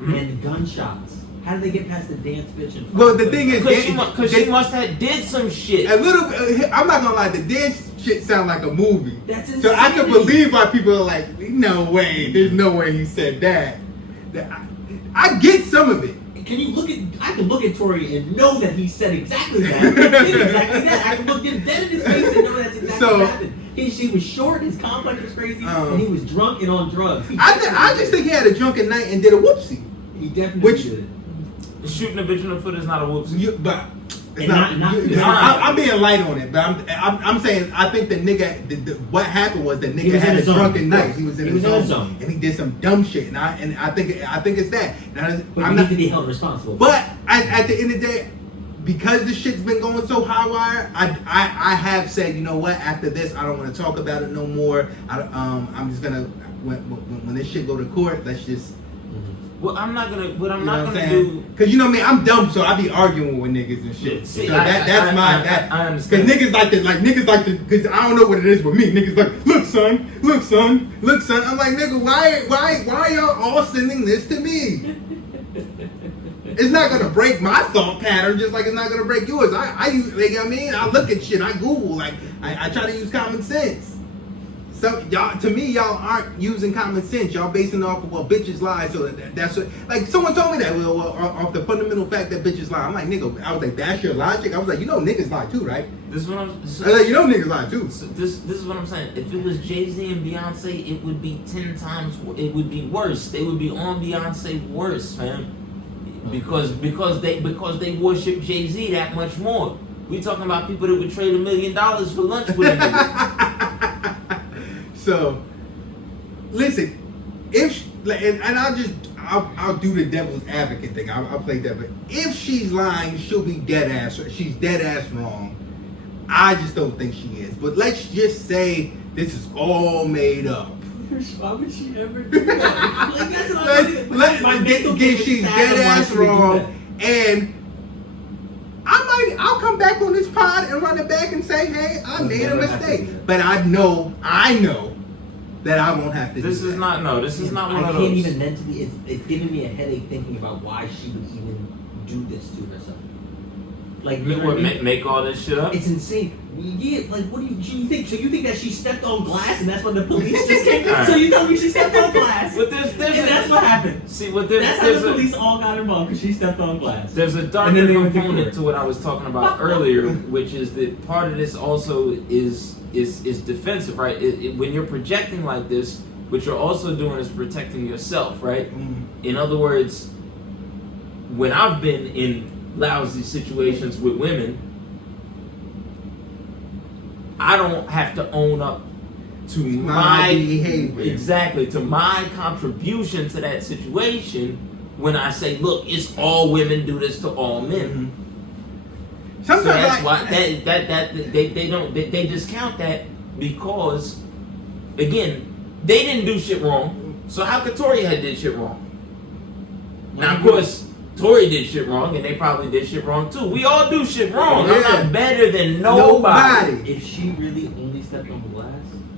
And gunshots. How did they get past the dance bitch? And Well, the thing is, because she must have did some shit. A little. I'm not gonna lie. The dance shit sound like a movie. That's insane. So I can believe why people are like, no way. There's no way he said that. I get some of it. can you look at? I can look at Tory and know that he said exactly that. He did exactly that. I can look him dead in his face and know that's exactly what happened. She was short, his complex was crazy, and he was drunk and on drugs. I just think he had a drunken night and did a whoopsie. He definitely did. Shooting a bitch in the foot is not a whoopsie. But it's not. I'm being light on it, but I'm saying I think the nigga. What happened was the nigga had a drunken night. He was in his zone, and he did some dumb shit. And I think it's that. But I'm not to be held responsible. But at the end of the day, because the shit's been going so high wire, I have said, you know what? After this, I don't want to talk about it no more. I'm just gonna when this shit go to court, let's just. Well, I'm not gonna. What I'm not gonna do. Cause you know me, I'm dumb, so I be arguing with niggas and shit. See, so that's my. I understand. Cause niggas like to, cause I don't know what it is with me. Niggas like, look son. I'm like, nigga, why y'all all sending this to me? It's not gonna break my thought pattern, just like it's not gonna break yours. I use, like, I mean, I look at shit, I Google, like, I try to use common sense. So y'all, to me, y'all aren't using common sense. Y'all basing it off of bitches lie. So that's what, like, someone told me that. Well, off the fundamental fact that bitches lie. I'm like, nigga, I was like, that's your logic. I was like, you know, niggas lie too, right? This is what I'm. I was like, you know, niggas lie too. So this is what I'm saying. If it was Jay-Z and Beyonce, it would be 10 times. It would be worse. They would be on Beyonce worse, fam. Because they worship Jay-Z that much more. We talking about people that would trade $1 million for lunch with a nigga. So, listen, I'll do the devil's advocate thing. I'll play devil. If she's lying, she'll be dead ass. She's dead ass wrong. I just don't think she is. But let's just say this is all made up. Why would she ever do that? Like, that's what she's dead ass wrong, and I'll come back on this pod and run it back and say, hey, I made a mistake. But I know that I won't have to. This is not one of those. I can't even mentally. It's giving me a headache thinking about why she would even do this to herself. Like, make all this shit up? It's insane. Yeah, like, what do you think? So you think that she stepped on glass and that's when the police just came? Right. So you tell me she stepped on glass? But and that's what happened. See, that's how the police all got involved, because she stepped on glass. There's a darker component to what I was talking about earlier, which is that part of this also is defensive, right? When you're projecting like this, what you're also doing is protecting yourself, right? Mm-hmm. In other words, when I've been in lousy situations with women, I don't have to own up to my behavior. Exactly, to my contribution to that situation when I say, look, it's all women do this to all men. Mm-hmm. Sometimes so that's why they discount that, because again, they didn't do shit wrong. So how could Tory had did shit wrong? Now of course Tory did shit wrong, and they probably did shit wrong too. We all do shit wrong. Yeah. I'm not better than nobody. If she really only stepped on glass,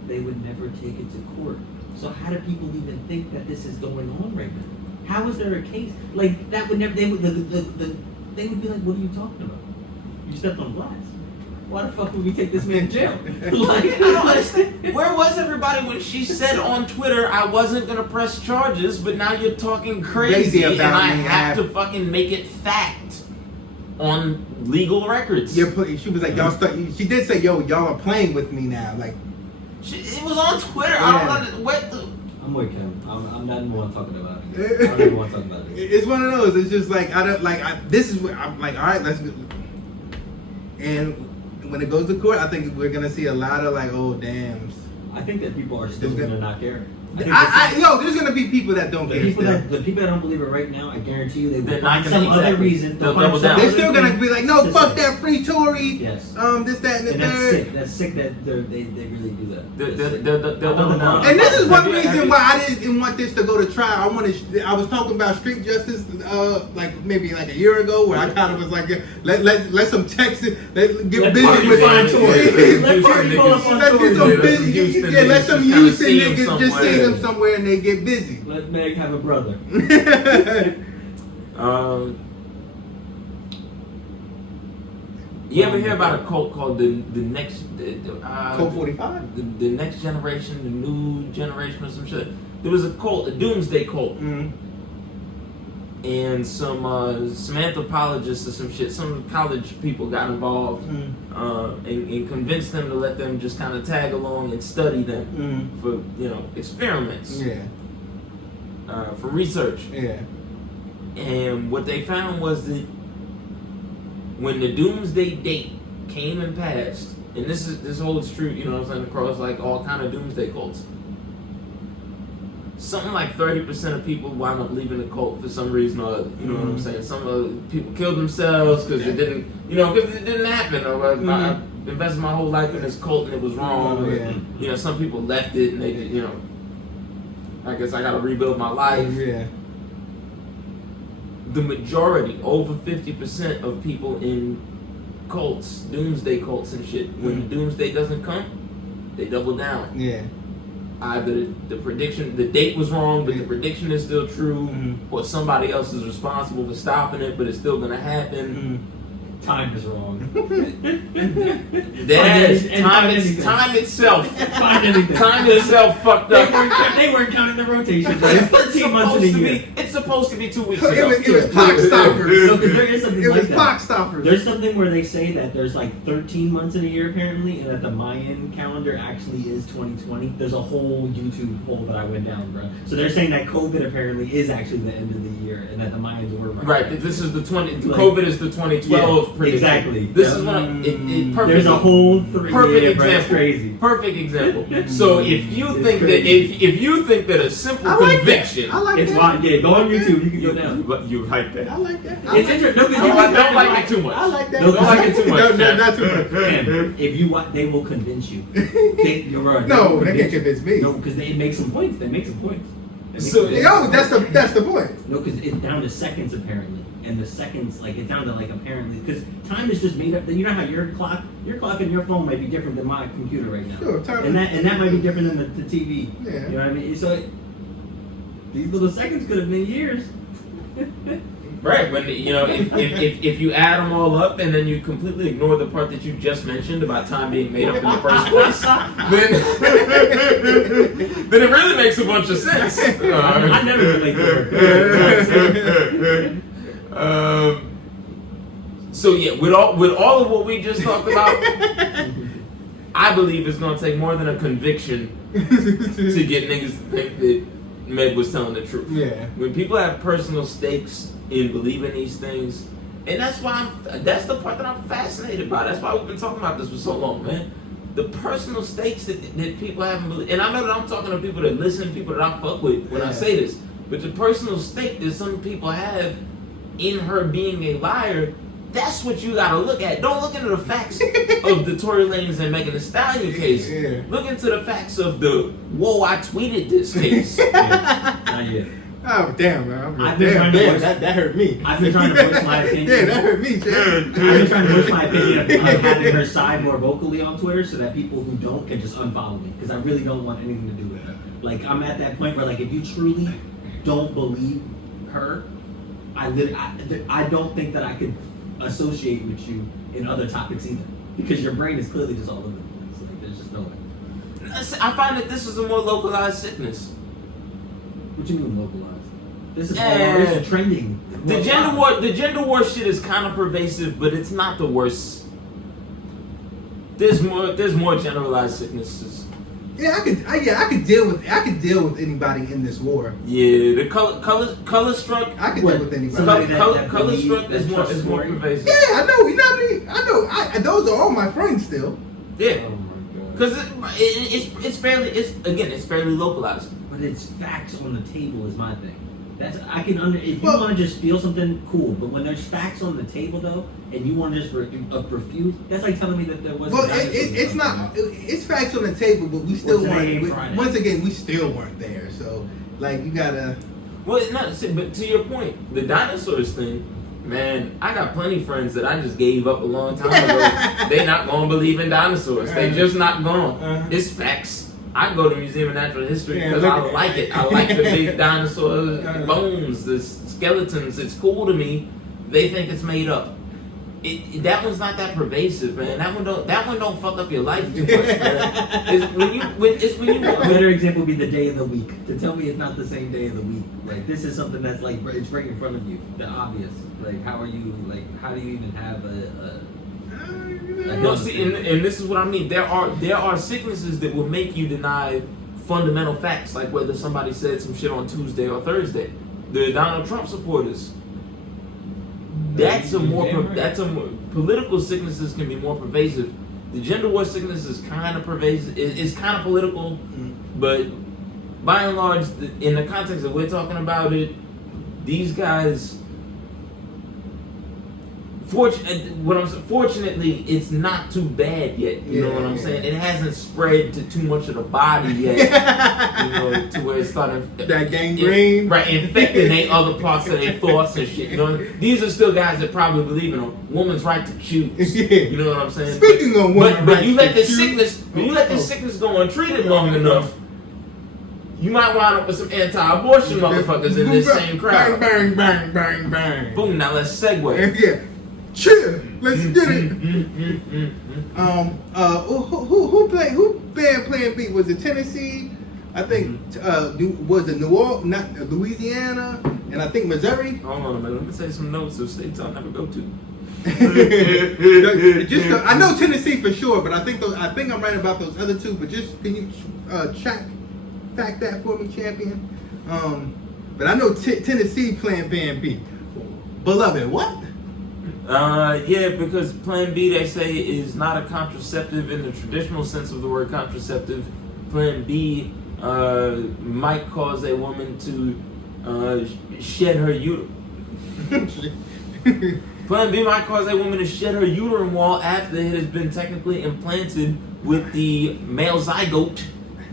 they would never take it to court. So how do people even think that this is going on right now? How is there a case like that? Would never. They would be like, "What are you talking about? You stepped on glass. Why the fuck would we take this man to jail?" Like, I don't understand. Where was everybody when she said on Twitter, I wasn't gonna press charges, but now you're talking crazy and I have to fucking make it fact on legal records? She was like, y'all she did say, yo, y'all are playing with me now. Like, it was on Twitter. Yeah. I don't know what the. I'm with Chem. I'm not even want to talk about it. I don't even want to talk about it. It's one of those. It's just like, this is what I'm like, all right, let's go. And when it goes to court, I think we're gonna see a lot of like, oh damn. I think that people are still gonna not care. There's gonna be people that don't care. The people that don't believe it right now, I guarantee you, they're will not find some other reason. They're still gonna be like, no, fuck that free Tory. Yes. This, that, and the third. That's sick that they really do that. And this is one reason why I didn't want this to go to trial. I was talking about street justice, like maybe like a year ago, where I kind of was like, let some Texas get busy with Tory. Let some Houston niggas just see them somewhere and they get busy. Let Meg have a brother. You ever hear about a cult called the next Cult 45? The next generation, the new generation, or some shit? There was a cult, a doomsday cult. Mm-hmm. and some anthropologists or some shit, some college people got involved and convinced them to let them just kind of tag along and study them for experiments, for research. And what they found was that when the doomsday date came and passed, and this holds true, across like all kind of doomsday cults. Something like 30% of people wound up leaving the cult for some reason or other. You know what I'm saying? Some people killed themselves because it didn't, because it didn't happen. Or I invested my whole life in this cult and it was wrong. Or, some people left it and they, I guess I got to rebuild my life. The majority, over 50% of people in cults, doomsday cults and shit, when doomsday doesn't come, they double down. Either the prediction, the date was wrong, but the prediction is still true, or somebody else is responsible for stopping it, but it's still gonna happen. Time is wrong. Time itself. Time Time itself fucked up. They weren't counting the rotation. Right? It's 13 months in a year. It's supposed to be 2 weeks ago. It was clock stoppers. No, there is something like that. Clock stoppers. There's something where they say that there's like 13 months in a year apparently, and that the Mayan calendar actually is 2020. There's a whole YouTube hole that I went down, bro. So they're saying that COVID apparently is actually the end of the year, and that the Mayans were right. Right. This is the COVID is the 2012 prediction. Exactly. This is what it perfect. There's a whole 3 perfect year, example. Bro, crazy. Perfect example. So if you think that if you think that a simple conviction, I like it's that. wild. Yeah, go on YouTube. You can go down. You like that. I like that. It's interesting. No, don't like it too much. I like that. Don't like it too much. No, not too much. Chem, if you watch, they will convince you. You're right. No, they can't convince me. No, because they make some points. They make some points. So, that's the point. No, because it's down to seconds apparently, and the seconds it's down to apparently because time is just made up. You know how your clock and your phone might be different than my computer right now. Sure, time and that might be different than the TV. Yeah. You know what I mean? So these little seconds could have been years. Right, when if you add them all up and then you completely ignore the part that you just mentioned about time being made up in the first place, then it really makes a bunch of sense. I never relate to her. So yeah, with all of what we just talked about, I believe it's gonna take more than a conviction to get niggas to think that Meg was telling the truth. Yeah. When people have personal stakes in believing these things, and that's the part that I'm fascinated by. That's why we've been talking about this for so long, man. The personal stakes that people have in belief, and I know that I'm talking to people that listen, people that I fuck with when I say this, but the personal stake that some people have in her being a liar, that's what you gotta look at. Don't look into the facts of the Tory Lanez and Megan Thee Stallion case. Look into the facts of the whoa, I tweeted this case. Not yet. Oh damn, man! That hurt me. I've been trying to voice my opinion. Yeah, that hurt me, Jay. I've been trying to voice my opinion of having her side more vocally on Twitter, so that people who don't can just unfollow me, because I really don't want anything to do with her. Like I'm at that point where if you truly don't believe her, I don't think that I could associate with you in other topics either, because your brain is clearly just all over the place. There's just no way. I find that this is a more localized sickness. What you mean localized? This is trending. The gender war shit is kind of pervasive, but it's not the worst. There's more generalized sicknesses. Yeah, I could deal with anybody in this war. Yeah, the color struck. I could deal with anybody. Color struck is more pervasive. Yeah, I know. You know what I mean? I know. Those are all my friends still. Yeah. Oh my god. Because it's fairly localized. But it's facts on the table is my thing. If you want to just feel something, cool. But when there's facts on the table though, and you want to just refuse, that's like telling me that there wasn't. Well, it's not. It's facts on the table, but we still weren't. Once again, we still weren't there. So you gotta. Well, but to your point, the dinosaurs thing, man, I got plenty of friends that I just gave up a long time ago. They not gonna believe in dinosaurs. They just not gonna. It's facts. I go to Museum of Natural History because I like it. I like the big dinosaur bones, the skeletons. It's cool to me. They think it's made up. that one's not that pervasive, man. That one don't fuck up your life too much, man. It's when you A better example would be the day of the week. To tell me it's not the same day of the week. Like, this is something that's like, it's right in front of you. The obvious. Like, how do you even have No, see, and this is what I mean. There are sicknesses that will make you deny fundamental facts, like whether somebody said some shit on Tuesday or Thursday. The Donald Trump supporters. Political sicknesses can be more pervasive. The gender war sickness is kind of pervasive. It's kind of political, but by and large, in the context that we're talking about it, these guys. Fortunately, it's not too bad yet. You know what I'm saying? It hasn't spread to too much of the body yet. You know, to where it's starting that gangrene, infecting their other parts of their thoughts and shit. You know, these are still guys that probably believe in a woman's right to choose. You know what I'm saying? Speaking of women's but you let this sickness go untreated long enough. You might wind up with some anti-abortion motherfuckers in this same crowd. Bang, bang, bang, bang. Boom! Now let's segue. Yeah. Chill. Let's get it. Who banned Plan B? Was it Tennessee? I think was it New Orleans, not Louisiana, and I think Missouri. Hold on a minute. Let me say some notes of states I'll never go to. I know Tennessee for sure, but I think I'm right about those other two. But just can you fact that for me, champion? But I know Tennessee Plan B. Beloved, what? Yeah, because Plan B, they say, is not a contraceptive in the traditional sense of the word contraceptive. Plan B might cause a woman to shed her uterus. Plan B might cause a woman to shed her uterine wall after it has been technically implanted with the male zygote.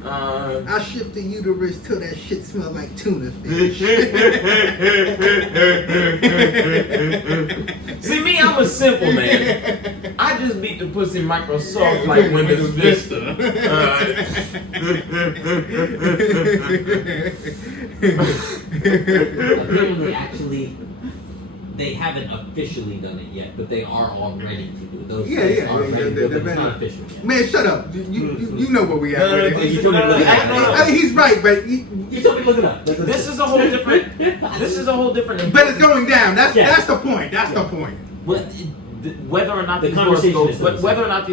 I shift the uterus till that shit smell like tuna fish. See, me, I'm a simple man. I just beat the pussy Microsoft like Windows Vista. Apparently, actually, they haven't officially done it yet, but they are all ready to do it. Those they're not official yet. Man, shut up. You know where we at. No, I mean, he's right, but You told me to look it up. This is a whole different. But it's going down. That's the point. That's the point. Whether or not these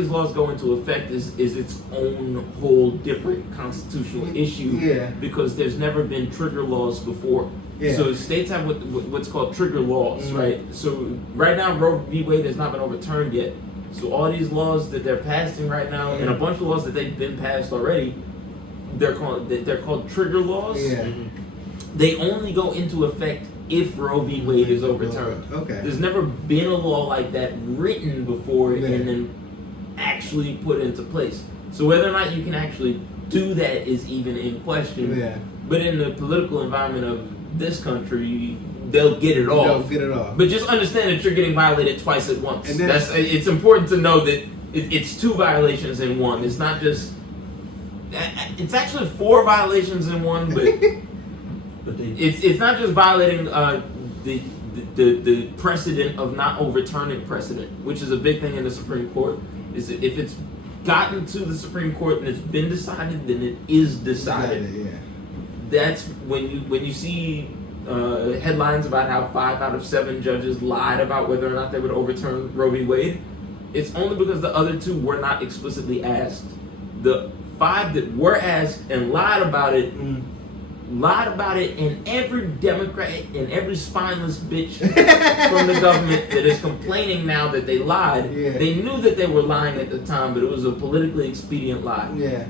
laws go into effect is its own whole different constitutional issue. Yeah. Because there's never been trigger laws before. Yeah. So states have what's called trigger laws, right? So right now Roe v. Wade has not been overturned yet. So all these laws that they're passing right now, and a bunch of laws that they've been passed already, they're called trigger laws. Yeah. They only go into effect if Roe v. Wade is overturned. Okay. There's never been a law like that written before and then actually put into place. So whether or not you can actually do that is even in question. Yeah. But in the political environment of this country, they'll get it off. But just understand that you're getting violated twice at once. And it's important to know that it's two violations in one. It's not just. It's actually 4 violations in one, but it's not just violating the precedent of not overturning precedent, which is a big thing in the Supreme Court. Is that if it's gotten to the Supreme Court and it's been decided, then it is decided. That's when you see headlines about how 5 out of 7 judges lied about whether or not they would overturn Roe v. Wade. It's only because the other 2 were not explicitly asked. The 5 that were asked and lied about it, and every Democrat and every spineless bitch from the government that is complaining now that they lied, they knew that they were lying at the time, but it was a politically expedient lie.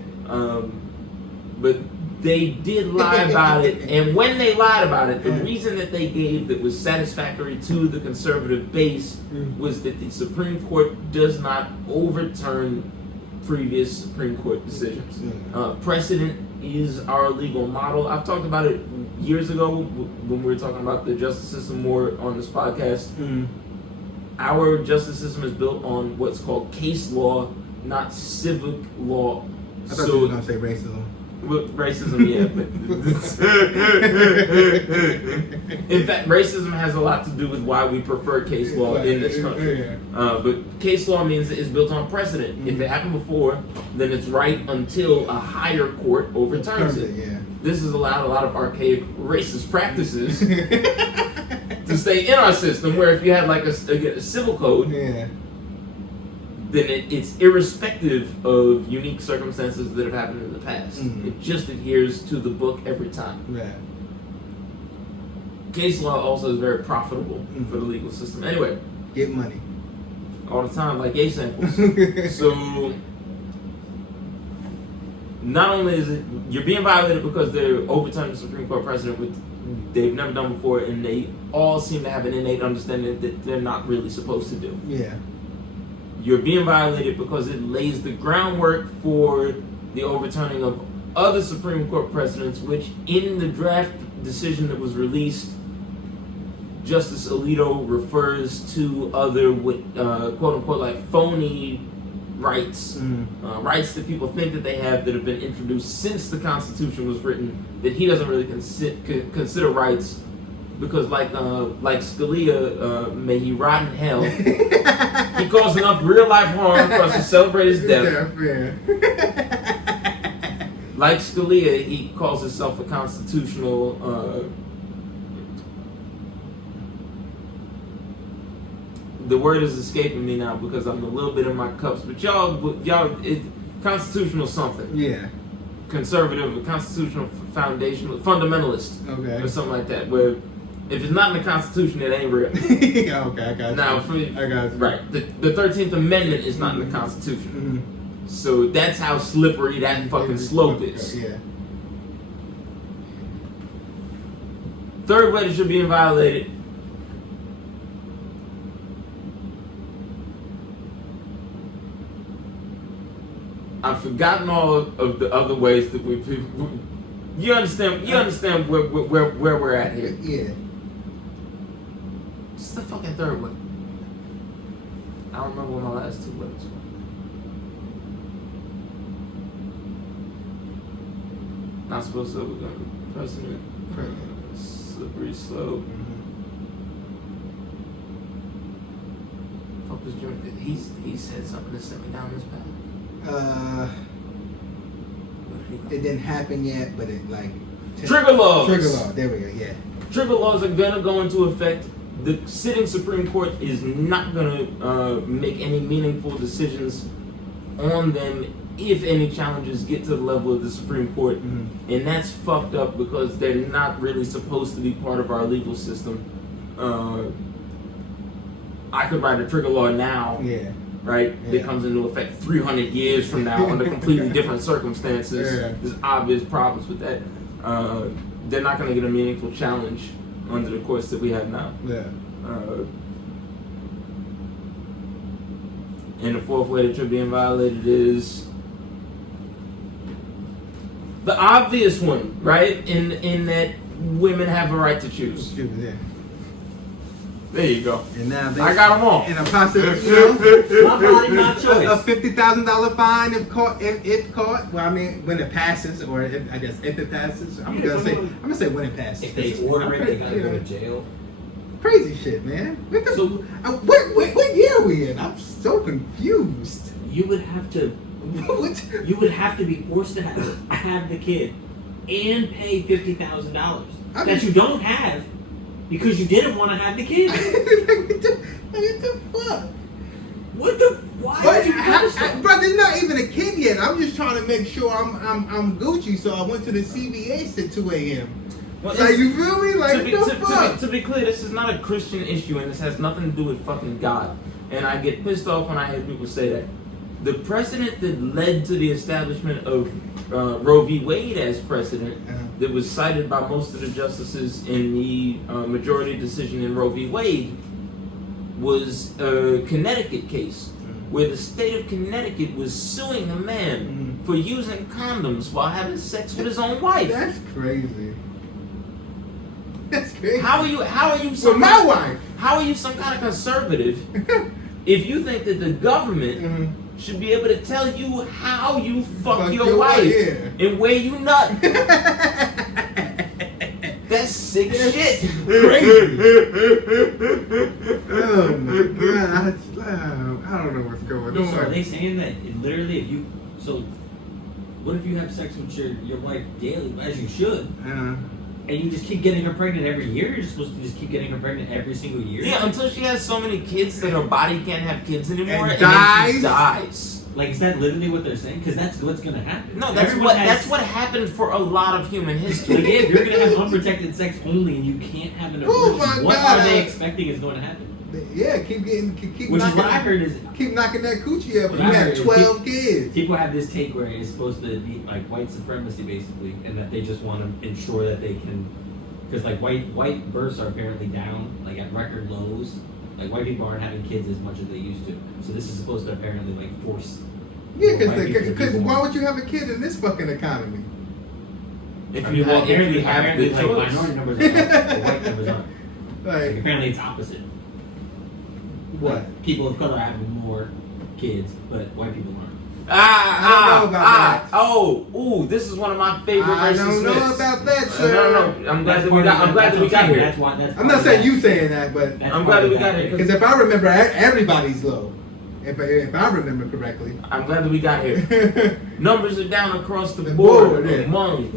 But they did lie about it, and when they lied about it, the reason that they gave that was satisfactory to the conservative base was that the Supreme Court does not overturn previous Supreme Court decisions. Precedent is our legal model. I've talked about it years ago when we were talking about the justice system more on this podcast. Our justice system is built on what's called case law, not civic law. I thought you were going to say racism. Racism, yeah. In fact, racism has a lot to do with why we prefer case law in this country. But case law means it's built on precedent. Mm-hmm. If it happened before, then it's right until a higher court overturns it. Yeah. This has allowed a lot of archaic racist practices to stay in our system, where if you had like a civil code, then it's irrespective of unique circumstances that have happened in the past. Mm-hmm. It just adheres to the book every time. Right. Case law also is very profitable for the legal system. Anyway. Get money. All the time, like A samples. So, not only is it, you're being violated because they're overturning the Supreme Court precedent, which they've never done before, and they all seem to have an innate understanding that they're not really supposed to do. Yeah. You're being violated because it lays the groundwork for the overturning of other Supreme Court precedents, which in the draft decision that was released, Justice Alito refers to other quote-unquote like phony rights, rights that people think that they have that have been introduced since the Constitution was written, that he doesn't really consider rights, because like Scalia, may he rot in hell, he caused enough real life harm for us to celebrate his death. Like Scalia, he calls himself a constitutional. The word is escaping me now because I'm a little bit in my cups. But y'all, constitutional something. Yeah. Conservative, constitutional foundational, fundamentalist. Okay. Or something like that. Where if it's not in the Constitution, it ain't real. Okay, I got you. Now, I got you. Right. The 13th Amendment is not in the Constitution. Mm-hmm. So that's how slippery that fucking slope is. Yeah. Third way that you're being violated. I've forgotten all of the other ways that you understand where we're at here. Yeah. It's the fucking third way. I don't remember what my last two ways were. Not supposed to overcome precedent. Slippery slope. Fuck was Jordan? He said something that sent me down this path. It didn't happen yet, but it like trigger laws. Trigger law. There we go. Yeah. Trigger laws are gonna go into effect. The sitting Supreme Court is not gonna make any meaningful decisions on them if any challenges get to the level of the Supreme Court, and that's fucked up because they're not really supposed to be part of our legal system. I could write a trigger law now. Yeah. Right? Yeah. That comes into effect 300 years from now under completely different circumstances. Yeah. There's obvious problems with that. They're not going to get a meaningful challenge under the courts that we have now. Yeah. And the fourth way that you're being violated is the obvious one, right? In that women have a right to choose. Yeah. There you go. And now I got them all. And a possible, my body, my choice. A $50,000 fine if caught. Well, I mean, when it passes, or if it passes. I'm gonna say when it passes. If they order it, they gotta go to jail. Crazy shit, man. What year are we in? I'm so confused. You would have to. You would have to be forced to have the kid and pay $50,000 that you don't have. Because you didn't want to have the kid. What the fuck? What the? Why did you punish them? Bro, there's not even a kid yet. I'm just trying to make sure I'm Gucci. So I went to the CVS at 2 a.m. Well, like, you feel me? Like, what the fuck? To be clear, this is not a Christian issue, and this has nothing to do with fucking God. And I get pissed off when I hear people say that. The precedent that led to the establishment of Roe v. Wade as precedent, that was cited by most of the justices in the majority decision in Roe v. Wade, was a Connecticut case where the state of Connecticut was suing a man for using condoms while having sex with his own wife. That's crazy. That's crazy. How are you my wife? How are you some kind of conservative if you think that the government should be able to tell you how you fuck your wife and where you nut. That's sick shit. Crazy. Oh my god. I don't know what's going on. So are they saying that literally if you what if you have sex with your wife daily, as you should, and you just keep getting her pregnant every year? You're supposed to just keep getting her pregnant every single year? Yeah, until she has so many kids that her body can't have kids anymore, and dies. then she dies. Like, is that literally what they're saying? Because that's what's going to happen. No, that's what happened for a lot of human history. Like, if you're going to have unprotected sex only and you can't have an abortion, what are they expecting is going to happen? Yeah, keep Which knocking, is what I heard is keep knocking that coochie up. And you have 12 kids. People have this take where it's supposed to be like white supremacy, basically, and that they just want to ensure that they can, because like white births are apparently down, like at record lows. Like white people aren't having kids as much as they used to. So this is supposed to apparently like force. Yeah, because why would you have a kid in this fucking economy? If you have the like, choice. minority numbers are up, the white numbers aren't. Like, apparently it's opposite. What? Like, people of color are having more kids, but white people aren't. This is one of my favorite verses. I don't know about that, sir. No. I'm glad that we got here. I'm not saying you saying that, but I'm glad that we got here. Because if I remember, everybody's low. If I remember correctly. I'm glad that we got here. Numbers are down across the board. Among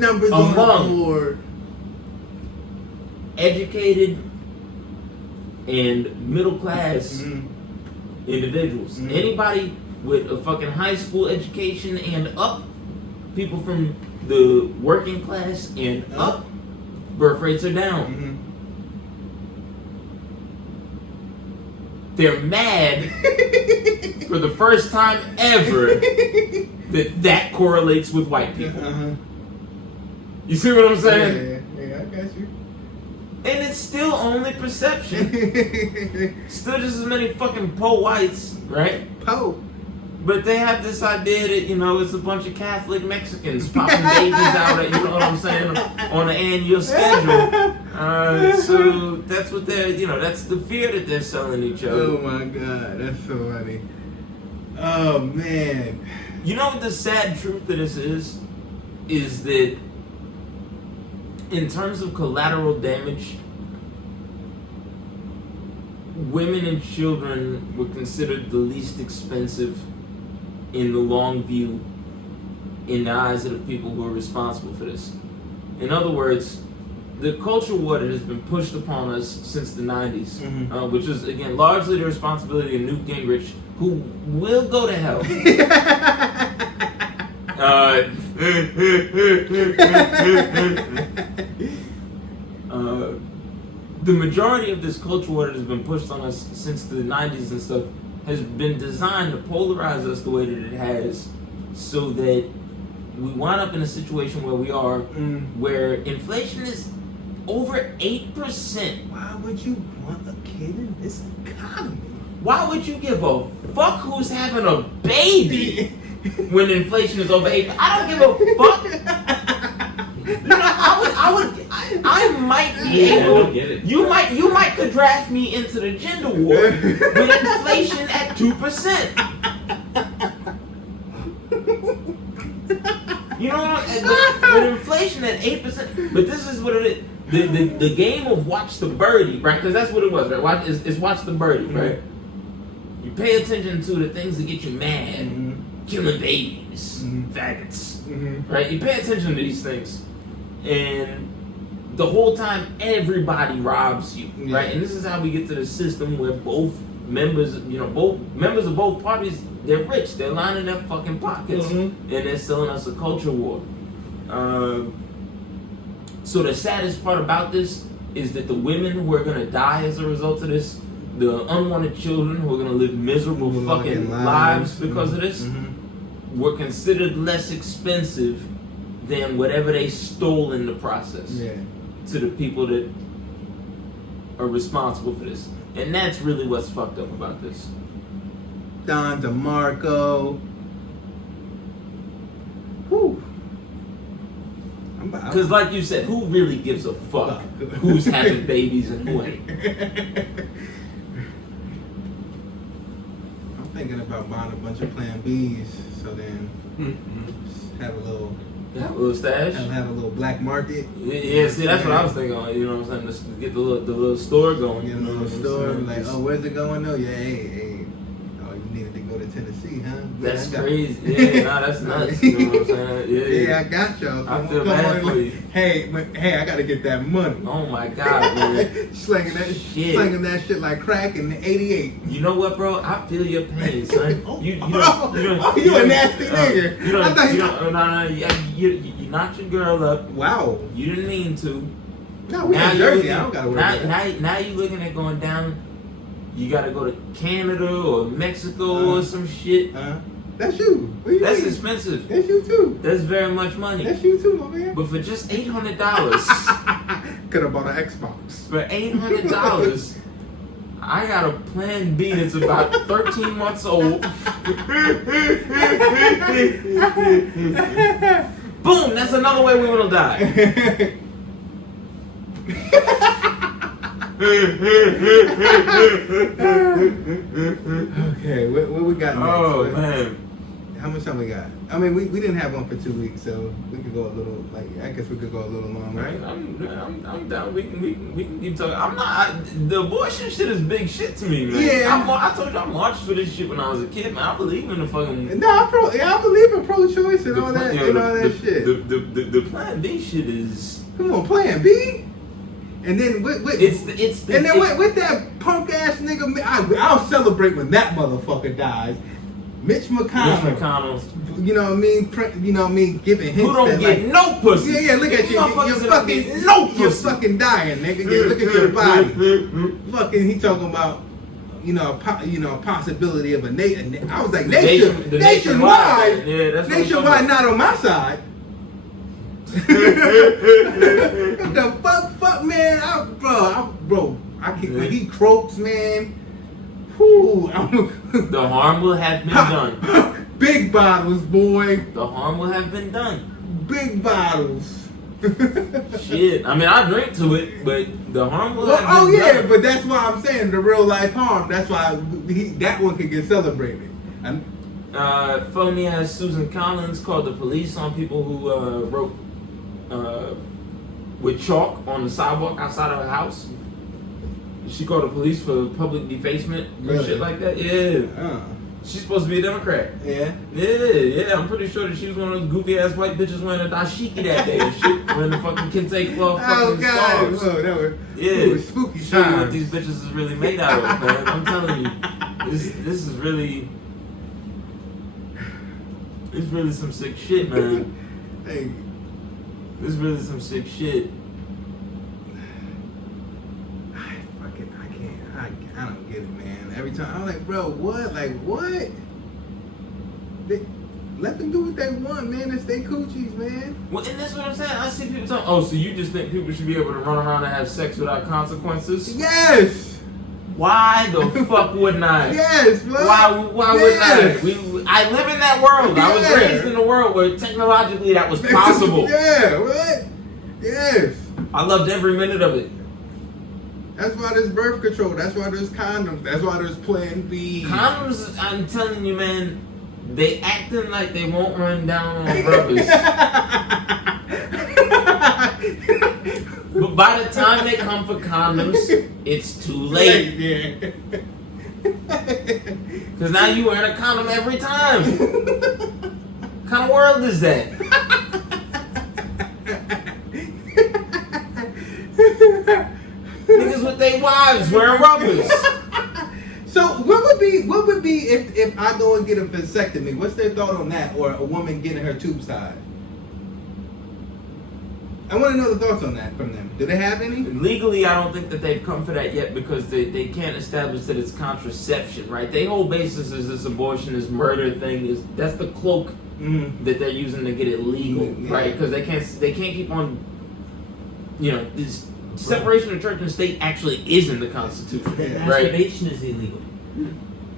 educated and middle class individuals. Anybody with a fucking high school education and up, people from the working class and up, birth rates are down. They're mad for the first time ever that correlates with white people. You see what I'm saying? Yeah, I got you. And it's still only perception. Still just as many fucking whites, right? But they have this idea that, it's a bunch of Catholic Mexicans popping babies out, you know what I'm saying, on an annual schedule. So that's what they're, that's the fear that they're selling each other. Oh my God, that's so funny. Oh man. You know what the sad truth of this is? Is that in terms of collateral damage, women and children were considered the least expensive in the long view in the eyes of the people who are responsible for this. In other words, the culture war that has been pushed upon us since the 90s, which is, again, largely the responsibility of Newt Gingrich, who will go to hell. The majority of this culture war that has been pushed on us since the 90s and stuff has been designed to polarize us the way that it has, so that we wind up in a situation where we are, where inflation is over 8%. Why would you want a kid in this economy? Why would you give a fuck who's having a baby when inflation is over 8%? I don't give a fuck. I might be able. You might could draft me into the gender war with inflation at 2%. You know, with inflation at 8%. But this is what it is. The game of watch the birdie, right? Because that's what it was, right? It's watch the birdie, right? You pay attention to the things that get you mad, killing babies, faggots, right? You pay attention to these things, and the whole time everybody robs you, right? And this is how we get to the system where both members of both parties, they're rich, they're lining their fucking pockets, and they're selling us a culture war. So the saddest part about this is that the women who are gonna die as a result of this, the unwanted children who are gonna live miserable fucking lives because of this, were considered less expensive than whatever they stole in the process to the people that are responsible for this. And that's really what's fucked up about this. Don DeMarco. Whew. Because like you said, who really gives a fuck who's having babies and who ain't? thinking about buying a bunch of Plan Bs, so then have a little stash. Have a little black market. Yeah, see, that's what I was thinking on. You know what I'm saying? Just get the little store going. Get a little store. Like, oh, where's it going? No, yeah, hey. Oh, you needed to go to Tennessee, huh? That's crazy. Yeah, nah, that's nuts. You know what I'm saying? Yeah, I got y'all. I feel bad for you. Hey, I gotta get that money. Oh my God, man. slanging that shit like crack in '88. You know what, bro? I feel your pain, son. You a nasty nigga. You knocked your girl up. Wow. You didn't mean to. No, we in Jersey. I don't gotta worry about that. Now you looking at going down. You gotta go to Canada or Mexico or some shit. That's you. That's expensive. That's you too. That's very much money. That's you too, my man. But for just $800, could have bought an Xbox. For $800, I got a Plan B that's about 13 months old. Boom! That's another way we wanna die. Okay, what we got next? Oh man, how much time we got? I mean, we didn't have one for 2 weeks, so we could go a little. I guess we could go a little longer. Right? I'm down. We can keep talking. The abortion shit is big shit to me, man. Yeah. I told you I marched for this shit when I was a kid, man. I believe in the fucking. No, I believe in pro-choice and all that shit. The Plan B shit is. Come on, Plan B. And then with that punk ass nigga, I'll celebrate when that motherfucker dies. Mitch McConnell. You know what I mean? Giving hints. Who don't get no pussy? Yeah. Look at you. You're fucking dying, nigga. Yeah, look at your body. Fucking, he talking about. Possibility of a nation. I was like, nationwide. Yeah, that's nationwide, not on my side. The fuck, man, bro. I can't. When he croaks, man. Whoo, the harm will have been done. Big bottles, boy. The harm will have been done. Big bottles. Shit. I mean, I drink to it, but the harm will have been done. Oh yeah, but that's why I'm saying the real life harm. That's why that one can get celebrated. Phony ass Susan Collins called the police on people who wrote with chalk on the sidewalk outside of her house. She called the police for public defacement and shit like that. Yeah. She's supposed to be a Democrat. Yeah. Yeah. I'm pretty sure that she was one of those goofy ass white bitches wearing a dashiki that day and shit. Wearing the fucking kente cloth fucking stars. Oh, that was spooky times. Show you what these bitches is really made out of, man. I'm telling you. This is really. It's really some sick shit, man. Hey. This is really some sick shit. I don't get it, man. Every time I'm like, bro, what? Like, what? Let them do what they want, man. It's their coochies, man. Well, and that's what I'm saying. I see people talking. Oh, so you just think people should be able to run around and have sex without consequences? Yes. Why the fuck wouldn't I? Yes, bro. Why wouldn't I? I live in that world. I was raised in a world where technologically that was possible. Yeah, what? Yes. I loved every minute of it. That's why there's birth control. That's why there's condoms. That's why there's Plan B. Condoms, I'm telling you, man, they acting like they won't run down on purpose. But by the time they come for condoms, it's too late. Yeah. Because now you wearing a condom every time. What kind of world is that? Niggas with their wives wearing rubbers. So what would be if I go and get a vasectomy? What's their thought on that? Or a woman getting her tubes tied? I want to know the thoughts on that from them. Do they have any? Legally, I don't think that they've come for that yet because they can't establish that it's contraception, right? Their whole basis is this abortion, this murder thing. That's the cloak that they're using to get it legal, right? Because they can't keep on, this separation of church and state actually is in the Constitution, that right? Masturbation is illegal.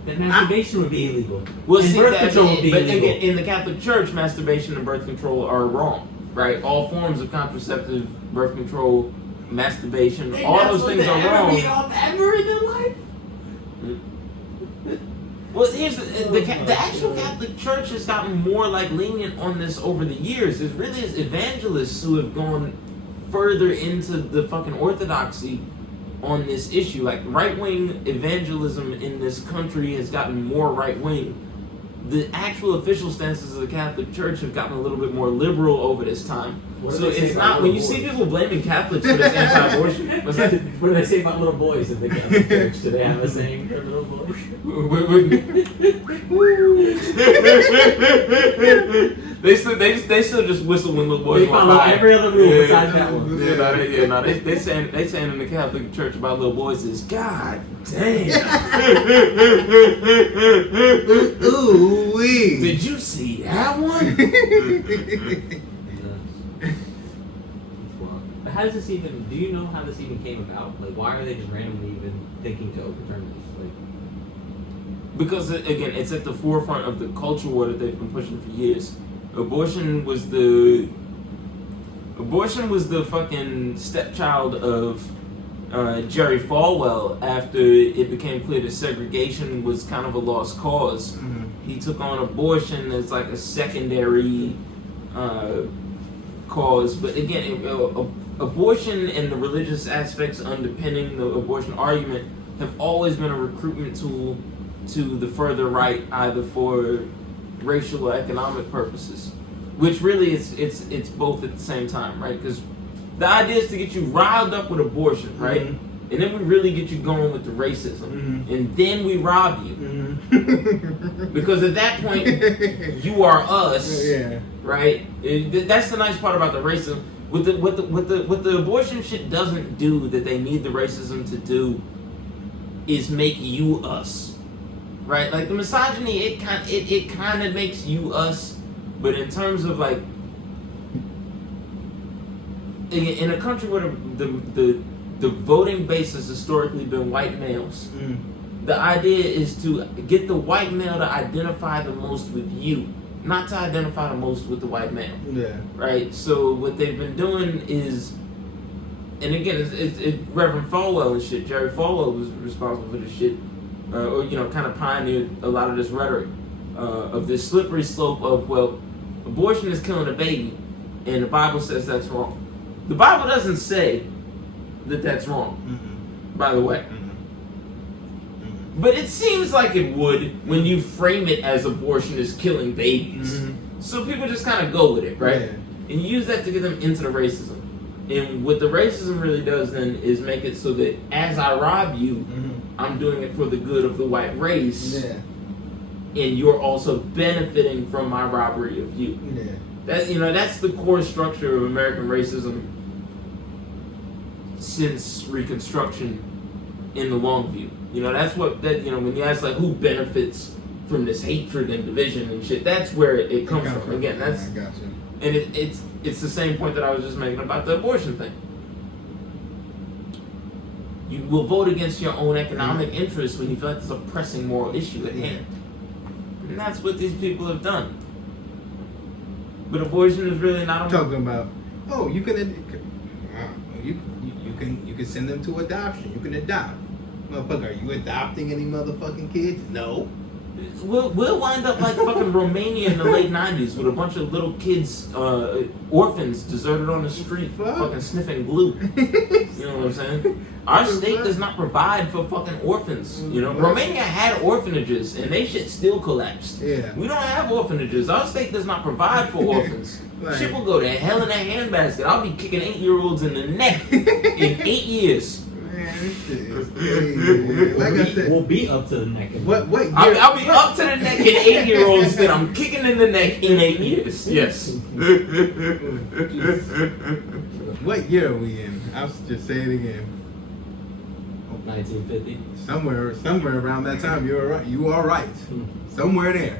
That masturbation would be illegal. Well, and birth control would be illegal. But in the Catholic Church, masturbation and birth control are wrong, right? All forms of contraceptive, birth control, masturbation, all those things are wrong. Ever in their life? Well, here's the actual Catholic Church has gotten more like lenient on this over the years. It really is evangelists who have gone further into the fucking orthodoxy on this issue. Like right-wing evangelism in this country has gotten more right-wing. The actual official stances of the Catholic Church have gotten a little bit more liberal over this time. So it's not when you see people blaming Catholics for this anti-abortion. What's that? What do they say about little boys in the Catholic Church? Do they have a saying for little boys? They still just whistle when little boys They walk follow by. every other rule besides that one. They saying in the Catholic Church about little boys is God damn. Ooh wee. Did you see that one? But how does this even? Do you know how this even came about? Like, why are they just randomly even thinking to overturn this? Like, Because again, it's at the forefront of the culture war that they've been pushing for years. Abortion was the fucking stepchild of Jerry Falwell after it became clear that segregation was kind of a lost cause. Mm-hmm. He took on abortion as like a secondary cause. But again, abortion and the religious aspects underpinning the abortion argument have always been a recruitment tool to the further right, either for racial or economic purposes, which really it's both at the same time, right? Because the idea is to get you riled up with abortion, right? Mm-hmm. And then we really get you going with the racism, mm-hmm. and then we rob you, mm-hmm. because at that point you are us, yeah. Right? That's the nice part about the racism. What the abortion shit doesn't do that they need the racism to do is make you us. Right, like the misogyny, it kind of makes you us, but in terms of like, in a country where the voting base has historically been white males, the idea is to get the white male to identify the most with you, not to identify the most with the white male. Yeah. Right. So what they've been doing is, and again, it's Reverend Falwell and shit. Jerry Falwell was responsible for this shit. Or kind of pioneered a lot of this rhetoric of this slippery slope of, well, abortion is killing a baby, and the Bible says that's wrong. The Bible doesn't say that that's wrong, mm-hmm. by the way. Mm-hmm. Mm-hmm. But it seems like it would when you frame it as abortion is killing babies. Mm-hmm. So people just kind of go with it, right? Yeah. And use that to get them into the racism. And what the racism really does then is make it so that as I rob you, mm-hmm. I'm doing it for the good of the white race. Yeah. And you're also benefiting from my robbery of you. Yeah. That's the core structure of American racism since Reconstruction in the long view. That's what when you ask like who benefits from this hatred and division and shit, that's where it comes from. Again, that's I got you. And it's the same point that I was just making about the abortion thing. You will vote against your own economic interests when you feel like there's a pressing moral issue at hand. And that's what these people have done. But abortion is really not talking about, you can send them to adoption. You can adopt. Motherfucker, are you adopting any motherfucking kids? No. We'll wind up like fucking Romania in the late 90s with a bunch of little kids, orphans deserted on the street, fucking sniffing glue. You know what I'm saying? Our state does not provide for fucking orphans. Romania had orphanages and they shit still collapsed. Yeah. We don't have orphanages. Our state does not provide for orphans. Shit will go to hell in a handbasket. I'll be kicking 8-year-olds in the neck in 8 years. Man, this shit is crazy. Like I said, we'll be up to the neck. What year? I'll be up to the neck in 8-year-olds that I'm kicking in the neck in 8 years. Yes. What year are we in? I'll just say it again. 1950. Somewhere around that time. You are right. Somewhere there.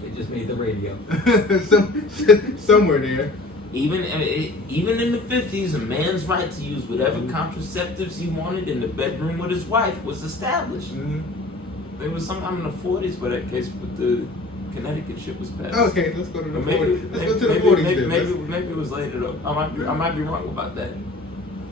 They just made the radio. Somewhere there. Even in the 50s, a man's right to use whatever contraceptives he wanted in the bedroom with his wife was established. Mm-hmm. There was sometime in the 40s where that case with the Connecticut shit was passed. Okay, let's go to the 40s. Let's go to the 40s. Maybe it was later though. I might be wrong about that.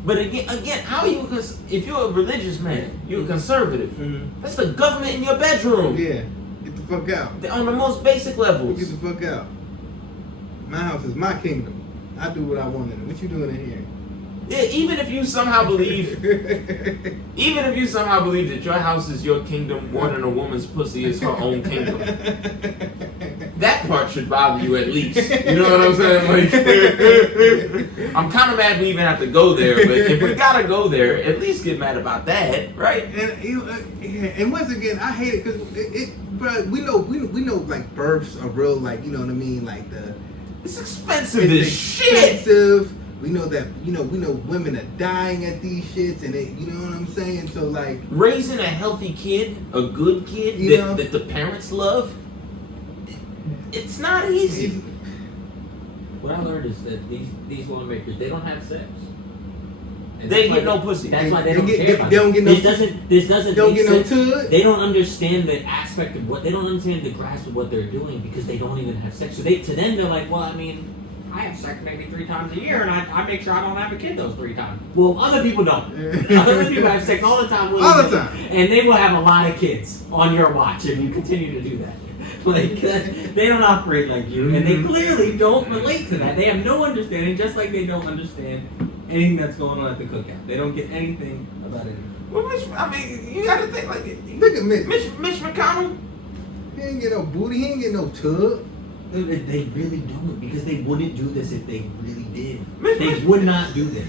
But again, how are you? Because if you're a religious man, you're a conservative. That's the government in your bedroom. Yeah, get the fuck out. On the most basic levels. Get the fuck out. My house is my kingdom. I do what I want in it. What you doing in here? Yeah, even if you somehow believe that your house is your kingdom more than a woman's pussy is her own kingdom, that part should bother you at least. You know what I'm saying? Like, I'm kind of mad we even have to go there, but if we gotta go there, at least get mad about that, right? And once again, I hate it because but we know like births are real, like, you know what I mean, like it's expensive as shit. We know that, we know women are dying at these shits, and you know what I'm saying? So, like, raising a healthy kid, a good kid that the parents love, it's not easy. What I learned is that these lawmakers, they don't have sex. And they get no pussy. That's why they don't care about it. They don't get no. This doesn't. Don't get no tud. They don't understand the aspect of what. They don't understand the grasp of what they're doing because they don't even have sex. So to them, they're like, well, I mean, I have sex maybe 3 times a year, and I make sure I don't have a kid those 3 times. Well, other people don't. Other people have sex all the time. All the time. And they will have a lot of kids on your watch if you continue to do that. Like, they don't operate like you, and they clearly don't relate to that. They have no understanding, just like they don't understand anything that's going on at the cookout. They don't get anything about it. Well, I mean, you gotta think like look at Mitch McConnell. He ain't get no booty. He ain't get no tub. They really don't, because they wouldn't do this if they really did. They would not do this.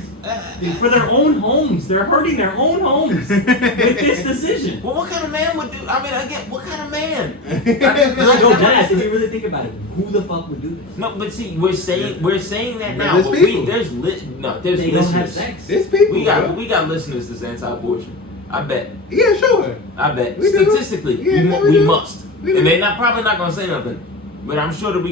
For their own homes. They're hurting their own homes with this decision. Well, what kind of man would do? I mean, again, what kind of man? If you really think about it, who the fuck would do this? No, but see, we're saying that now. There's but people. There's they listeners. Don't have sex. There's people. We got listeners that's anti-abortion. I bet. Yeah, sure. I bet. We Statistically, yeah, we must. We and they're probably not gonna say nothing. But I'm sure that we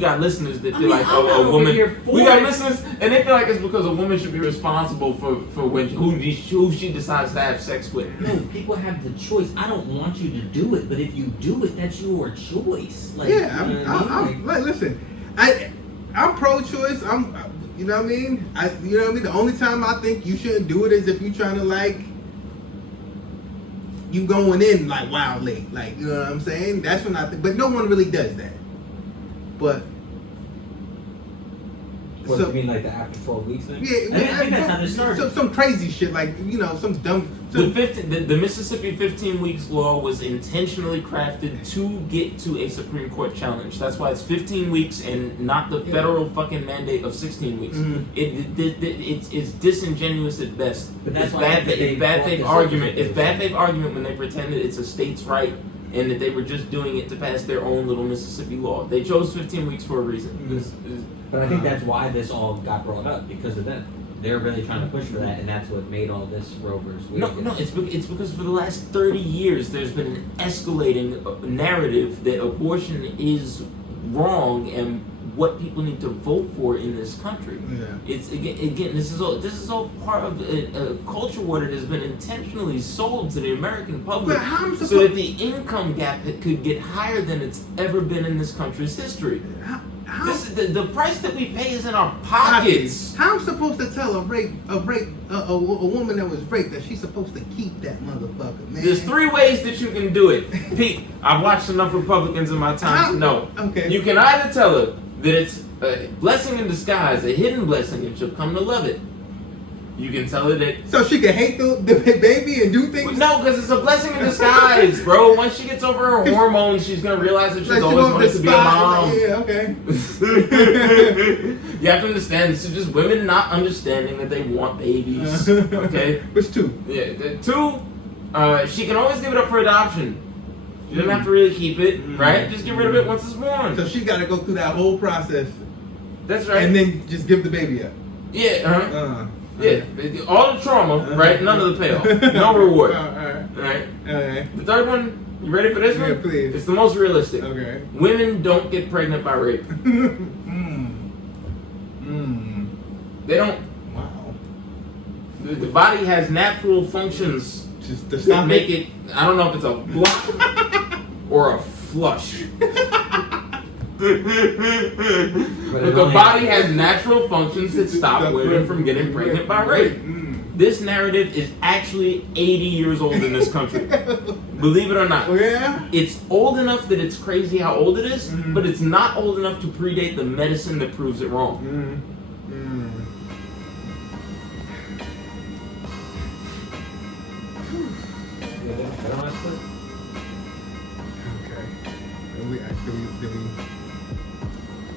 got listeners that feel like a woman. We got listeners, and they feel like it's because a woman should be responsible for who she decides to have sex with. No, people have the choice. I don't want you to do it, but if you do it, that's your choice. Like, yeah, I'm like, listen, I'm pro-choice. You know what I mean? You know what I mean? The only time I think you shouldn't do it is if you're trying to, like, you going in like wildly, like, you know what I'm saying? That's when I think. But no one really does that. But what do you mean, like the after 12 weeks thing? Yeah, I think that's how this started. Some crazy shit, like, you know, some dumb. The Mississippi 15 weeks law was intentionally crafted to get to a Supreme Court challenge. That's why it's 15 weeks and not the federal fucking mandate of 16 weeks. Mm-hmm. It's disingenuous at best. But that's it's bad faith argument. It's bad faith argument when they pretend that it's a state's right and that they were just doing it to pass their own little Mississippi law. They chose 15 weeks for a reason. Mm-hmm. But I think that's why this all got brought up, because of them. They're really trying to push for that, and that's what made all this Rover's weird. No, it's because for the last 30 years there's been an escalating narrative that abortion is wrong and what people need to vote for in this country. Yeah. It's again this is all part of a culture war that has been intentionally sold to the American public so that the income gap could get higher than it's ever been in this country's history. The price that we pay is in our pockets. How am I supposed to tell a woman that was raped that she's supposed to keep that motherfucker, man? There's 3 ways that you can do it. Pete, I've watched enough Republicans in my time to know. Okay. You can either tell her that it's a blessing in disguise, a hidden blessing, and she'll come to love it. You can tell her that. So she can hate the baby and do things? No, because it's a blessing in disguise, bro. Once she gets over her hormones, she's going to realize that she's like always wanted to be a mom. Yeah, okay. You have to understand, this is just women not understanding that they want babies. Okay? Which 2? Yeah, 2, she can always give it up for adoption. You don't have to really keep it, right? Just get rid of it once it's born. So she got to go through that whole process. That's right. And then just give the baby up. Yeah, yeah, all the trauma, right? None of the payoff. No reward. All right. The 3rd one, you ready for this one? Yeah, please. It's the most realistic. Okay. Women don't get pregnant by rape. They don't. Wow. The body has natural functions Just to stop make it. I don't know if it's a block or a flush. But the body has natural functions that stop women from getting pregnant by rape. This narrative is actually 80 years old in this country. Believe it or not. Yeah. It's old enough that it's crazy how old it is, but it's not old enough to predate the medicine that proves it wrong.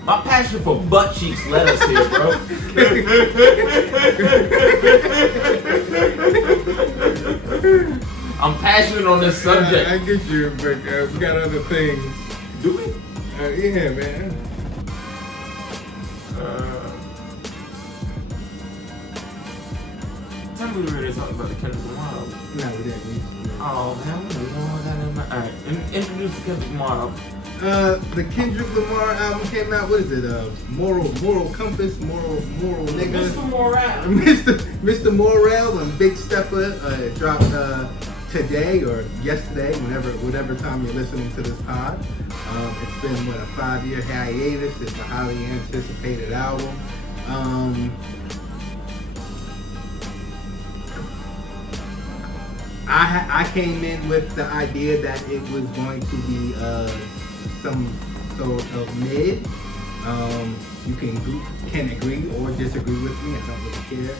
My passion for butt cheeks led us here, bro. I'm passionate on this subject. I get you, but we got other things. Do we? Yeah, man. Tell me we were talking about the Kendrick Lamar album. No, we didn't. Oh, man. Alright, introduce the Kendrick Lamar album. The Kendrick Lamar album came out. What is it? Moral Compass, Moral Nigga. Mr. Morale. Mr. Morale and Big Stepper dropped today or yesterday, whatever time you're listening to this pod. It's been a 5-year hiatus. It's a highly anticipated album. I came in with the idea that it was going to be some sort of mid. You can agree or disagree with me. I don't really care.